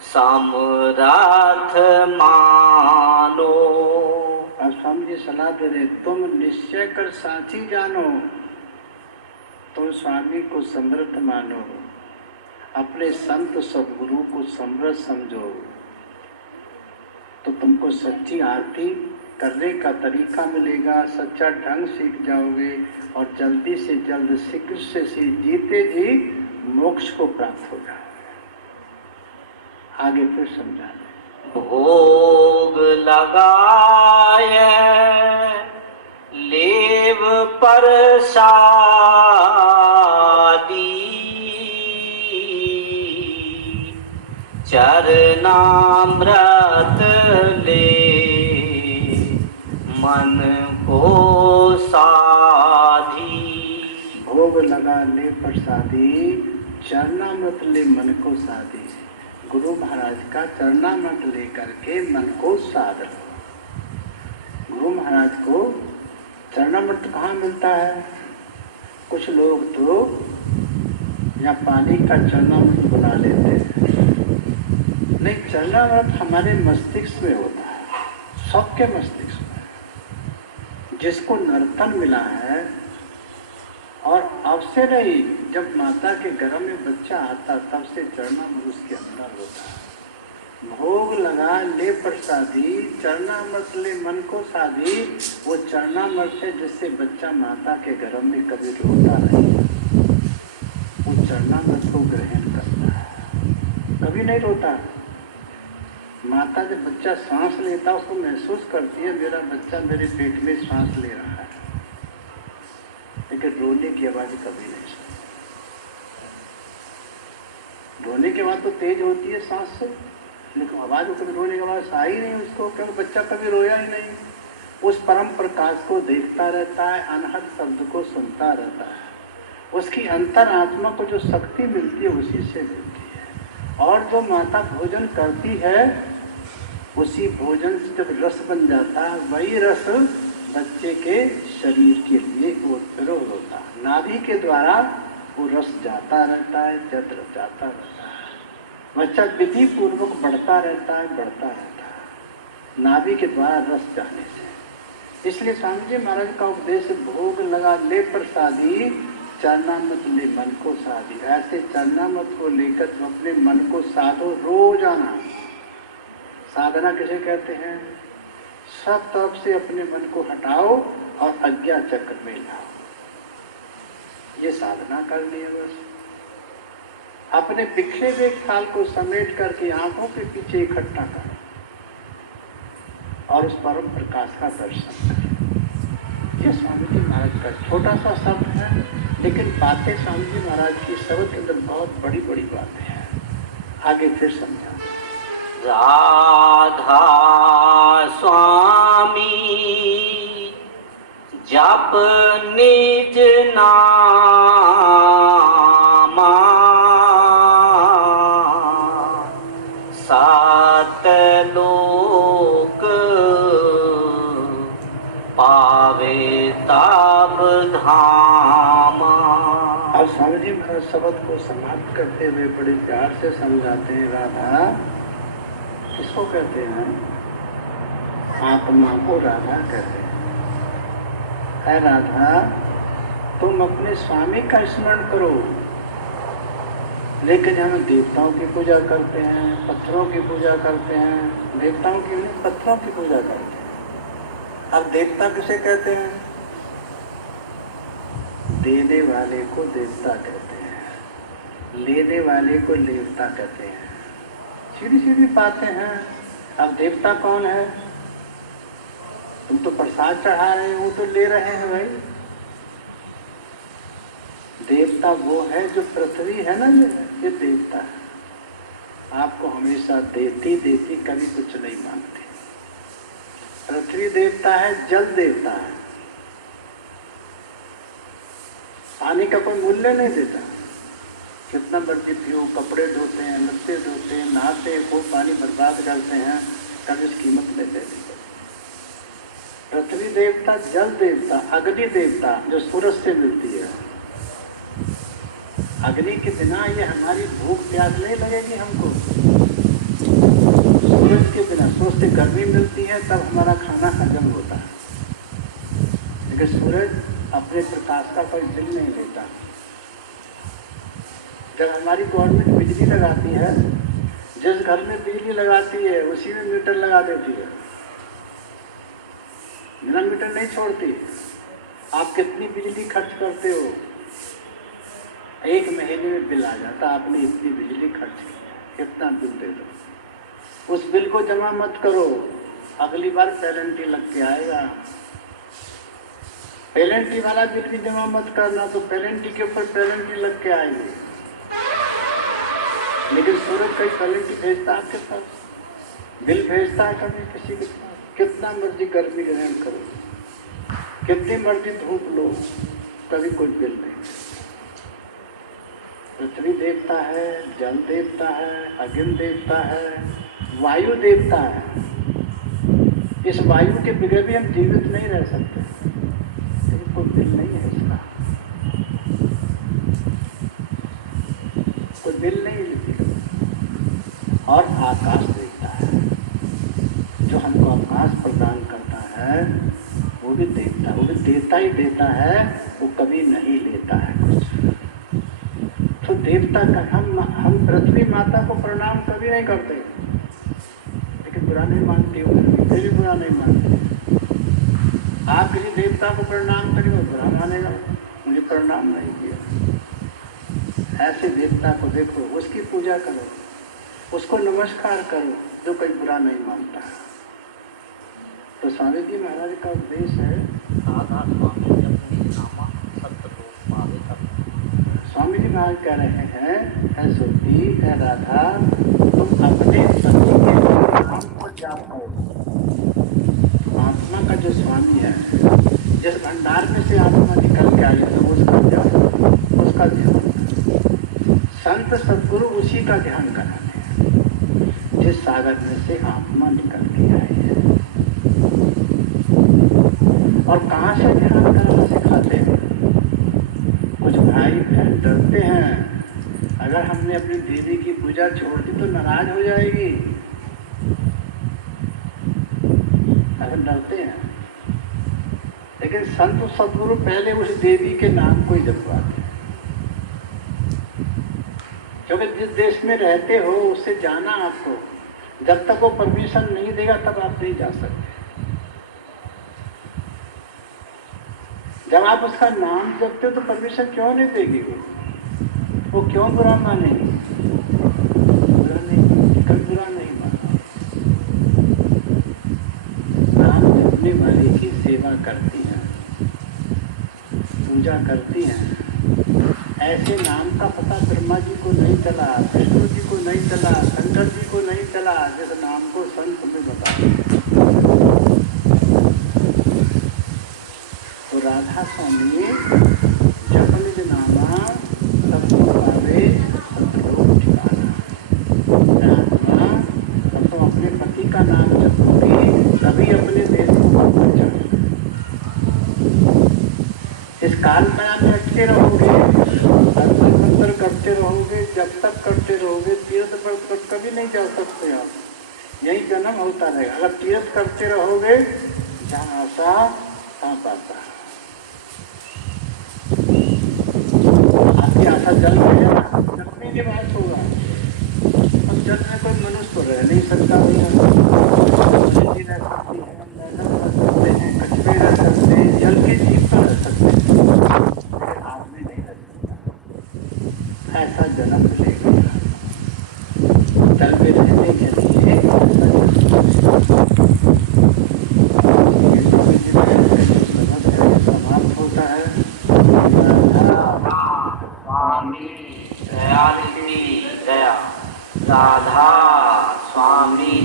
समरथ मानो। अब स्वामी जी सलाह दे रहे, तुम निश्चय कर साची जानो, तुम स्वामी को समर्थ मानो, अपने संत सदगुरु को समर्थ समझो, तो तुमको सच्ची आरती करने का तरीका मिलेगा, सच्चा ढंग सीख जाओगे और जल्दी से जल्द शीघ्र से जीते जी मोक्ष को प्राप्त हो जाओगे। आगे फिर समझा दें। भोग लगाए लेव प्रसादी, चरणामृत ले मन को साधी। भोग लगा ले प्रसादी, चरणामृत ले मन को साधी। गुरु महाराज का चरणामृत लेकर के मन को साध लो। गुरु महाराज को चरणामृत कहाँ मिलता है? कुछ लोग तो या पानी का चरणामृत बना लेते हैं। नहीं, चरणामृत हमारे मस्तिष्क में होता है, सबके मस्तिष्क में। जिसको नर्तन मिला है, और अब से नहीं, जब माता के गर्भ में बच्चा आता तब से चरणामृत उसके अंदर होता है। भोग लगा ले प्रसादी, चरणामृत ले मन को साधी। वो चरणामृत है जिससे बच्चा माता के गर्भ में कभी रोता नहीं, वो चरणामृत को ग्रहण करता है, कभी नहीं रोता। माता जब बच्चा सांस लेता है उसको महसूस करती है मेरा बच्चा मेरे पेट में सांस ले रहा है, लेकिन रोने की आवाज कभी नहीं सुनती। रोने की आवाज तो तेज होती है सांस से, लेकिन आवाज कभी रोने की आवाज आई नहीं उसको, क्योंकि बच्चा कभी रोया ही नहीं। उस परम प्रकाश को देखता रहता है, अनहद शब्द को सुनता रहता है। उसकी अंतर आत्मा को जो शक्ति मिलती है उसी से मिलती है। और जो माता भोजन करती है उसी भोजन से जब रस बन जाता है, वही रस बच्चे के शरीर के लिए उत्प्रेरक होता है। नाभि के द्वारा वो रस जाता रहता है, जद्र जाता रहता है। बच्चा विधि पूर्वक बढ़ता रहता है, बढ़ता रहता है नाभि के द्वारा रस जाने से। इसलिए स्वामी जी महाराज का उपदेश भोग लगा ले प्रसादी, चरणामृत ले मन को साधी। ऐसे चरणामृत को लेकर तुम अपने मन को साधो रोजाना। साधना किसे कहते हैं? सब तरफ से अपने मन को हटाओ और अज्ञा चक्र में लाओ, ये साधना करनी है। बस अपने बिखरे हुए ख्याल को समेट करके आंखों के पीछे इकट्ठा करो और उस परम प्रकाश का दर्शन करो। ये स्वामी जी महाराज का छोटा सा शब्द है, लेकिन बातें स्वामी जी महाराज की शब्द के अंदर बहुत बड़ी बड़ी बातें हैं। आगे फिर समझा। राधा स्वामी जप निज नामा, सात लोक पावे ताप धामा। अब स्वामी जी महाराज शब्द को समाप्त करते हुए बड़े प्यार से समझाते हैं। राधा किसको कहते हैं? आत्मा को राधा कहते हैं। है राधा, तुम अपने स्वामी का स्मरण करो। लेकिन हम देवताओं की पूजा करते हैं, पत्थरों की पूजा करते हैं। देवताओं की नहीं, पत्थरों की पूजा करते हैं। अब देवता किसे कहते हैं? देने वाले को देवता कहते हैं, लेने वाले को लेवता कहते हैं। सीधी सीधी बातें हैं। अब देवता कौन है? तुम तो प्रसाद चढ़ा रहे हो, वो तो ले रहे हैं भाई। देवता वो है जो पृथ्वी है ना, ये देवता है। आपको हमेशा देती देती कभी कुछ नहीं मांगती। पृथ्वी देवता है, जल देवता है, पानी का कोई मूल्य नहीं देता। कितना मर्जी पियो, कपड़े धोते हैं, लत्ते धोते हैं, नहाते हैं, खूब पानी बर्बाद करते हैं, कभी इसकी कीमत नहीं देती। पृथ्वी देवता, जल देवता, अग्नि देवता जो सूरज से मिलती है। अग्नि के बिना ये हमारी भूख प्यास नहीं लगेगी हमको। सूरज के बिना, सूरज से गर्मी मिलती है तब हमारा खाना हजम होता है, लेकिन सूरज अपने प्रकाश का कोई बिल नहीं लेता। जब हमारी गवर्नमेंट बिजली लगाती है, जिस घर में बिजली लगाती है उसी में मीटर लगा देती है, बिना मीटर नहीं छोड़ती। आप कितनी बिजली खर्च करते हो? एक महीने में बिल आ जाता, आपने इतनी बिजली खर्च की, कितना बिल दे दो। उस बिल को जमा मत करो, अगली बार पेनल्टी लग के आएगा। पेनल्टी वाला बिल भी जमा मत करना, तो पेनल्टी के ऊपर पेनल्टी लग के आएगी। लेकिन सूरज कई कैलेंडर भेजता है आपके पास, बिल भेजता है कभी किसी के पास। कितना मर्जी गर्मी ग्रहण करो, कितनी मर्जी धूप लो, कभी कोई बिल नहीं। पृथ्वी देवता है, जल देवता है, अग्नि देवता है, वायु देवता है। इस वायु के बगैर भी हम जीवित नहीं रह सकते, लेकिन कोई बिल नहीं है इसका, कोई बिल नहीं लिखी। और आकाश देवता है, जो हमको आकाश प्रदान करता है, वो भी देवता, वो भी देता ही देता है, वो कभी नहीं लेता है कुछ। तो देवता का हम पृथ्वी माता को प्रणाम कभी नहीं करते, लेकिन बुरा नहीं मानती हूँ, फिर भी बुरा नहीं मानती। आप किसी देवता को प्रणाम करिए, बुरा मानेगा, मुझे प्रणाम नहीं किया। ऐसे देवता को देखो, उसकी पूजा करो, उसको नमस्कार करो, जो कोई बुरा नहीं मानता। तो स्वामी जी महाराज का उपदेश है, स्वामी जी महाराज कह रहे हैं, है सुखी, है राधा, तुम अपने पति के नाम को जापो। आत्मा का जो स्वामी है, जिस भंडार में से आत्मा निकल के आई, तो उसका ध्यान, उसका ध्यान। संत सद्गुरु उसी का ध्यान कराते हैं, जिस सागर में से आत्मा निकल के आई है। और कहाँ से ध्यान करना सिखाते हैं? कुछ भाई बहन डरते हैं, अगर हमने अपनी देवी की पूजा छोड़ दी तो नाराज हो जाएगी, अगर डरते हैं। लेकिन संत सद्गुरु पहले उस देवी के नाम को ही जपवाते हैं, क्योंकि जिस देश में रहते हो उससे जाना आपको, जब तक वो परमिशन नहीं देगा तब आप नहीं जा सकते। जब आप उसका नाम जपते हो तो परमिशन क्यों नहीं देगी वो क्यों बुरा मानेगी? बुरा नहीं, कभी बुरा नहीं माना। नाम जपने वाले की सेवा करती हैं, पूजा करती हैं। ऐसे नाम का पता ब्रह्मा जी को नहीं चला, विष्णु जी को नहीं चला, शंकर जी को नहीं चला, जिस नाम को संत में बता। तो राधा स्वामी जपन नामा सबको पावे सतलोक ठिकाना। आत्मा, अब तुम अपने पति का नाम जपोगे तभी अपने देश को वापस जाओगे। इस काल में अटके रहोगे, अंतर करते रहोगे, जब तक करते रहोगे, तीर्थ पर कभी नहीं जा सकते आप, यही जन्म होता रहेगा। अगर तीर्थ करते रहोगे, जहाँ आशा तहाँ पाता। आपकी आशा जल में है ना, जलने के बाद होगा। अब जल में कोई मनुष्य तो रह नहीं सकता, रह सकती है, सकते हैं, कछुए रह सकते हैं, जल के जीव पर रह सकते हैं, आदमी नहीं रह सकता। ऐसा जन्म लेगा, जल में रहने के लिए समाप्त होता है। स्वामी दयालिनी दया, राधा स्वामी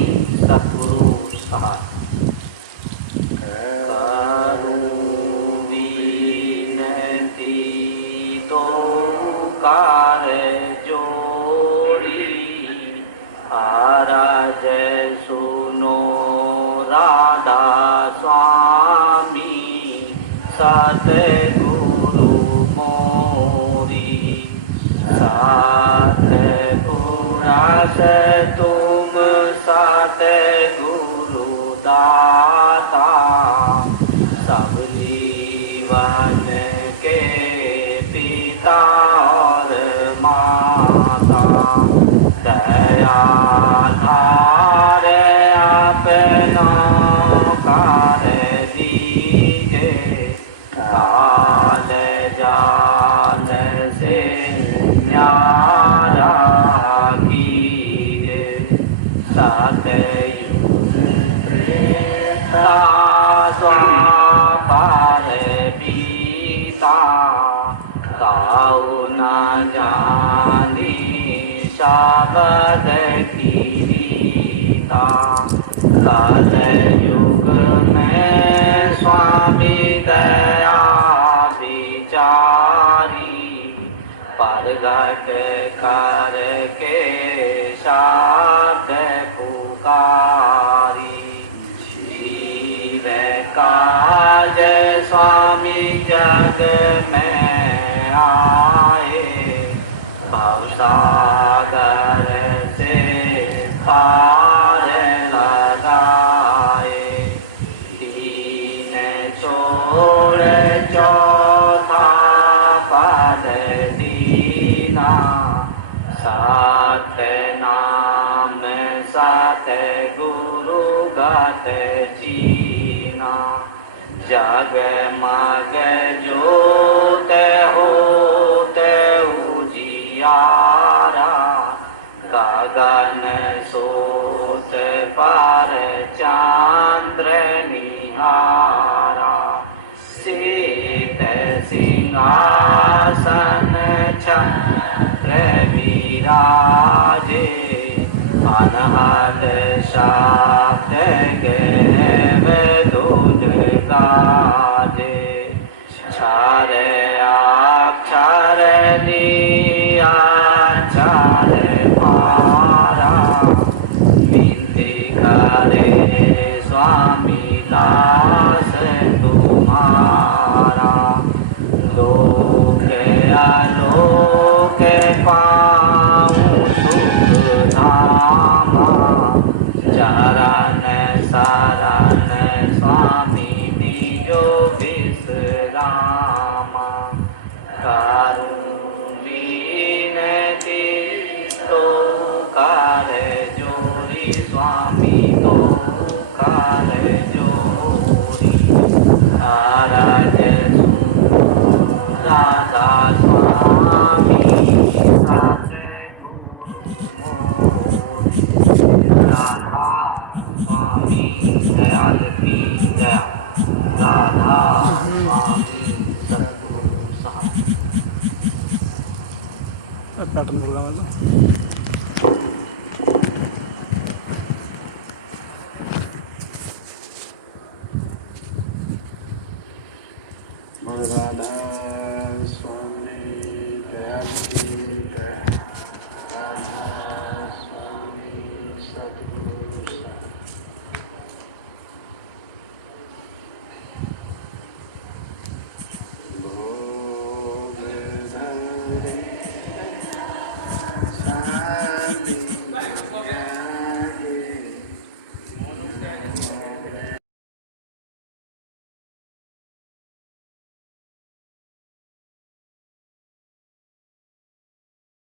सद्गुरु सहाय। विनती तो कार जोड़ी, आराज सुनो राधा स्वामी सतगुरु मोरी। सतगुरास तुम सतगुरु दाता, सब जीवन के पिता और माता। दया धार अपना कार दीजे, काल जाल से न्यारा कीजे। सतयुग स्वापार बीता, ताऊ न जानी शाबद की रीता कल युग में स्वामी दया विचारी परगट करके शब्द पुकारी जीव काज स्वामी जग में आए भवसागर से पार लगाए तीन छोड़ चौथा पद दीना सत नाम सत गुरु गत जीना जग मग जोत होत उजियारा गगन सोत पर चांद्र निहारा सीत सिंहासन छत्र विराजे अनहद शब्द गैव दूध गाजे क्षर अक्षर निराक्षर पारा विनती करे स्वामी दास तुम्हारा लोक आलोक पाऊं सुख धामा चरण शरण स्वामी निजो विश्रामा करुणीनति तो कर जोरी स्वामी तो कर जोरी नाराज राधा स्वामी साचे राधा स्वामी दयाल की दया राधा स्वामी सतगुरु साहब पैटर्न प्रोग्राम है तो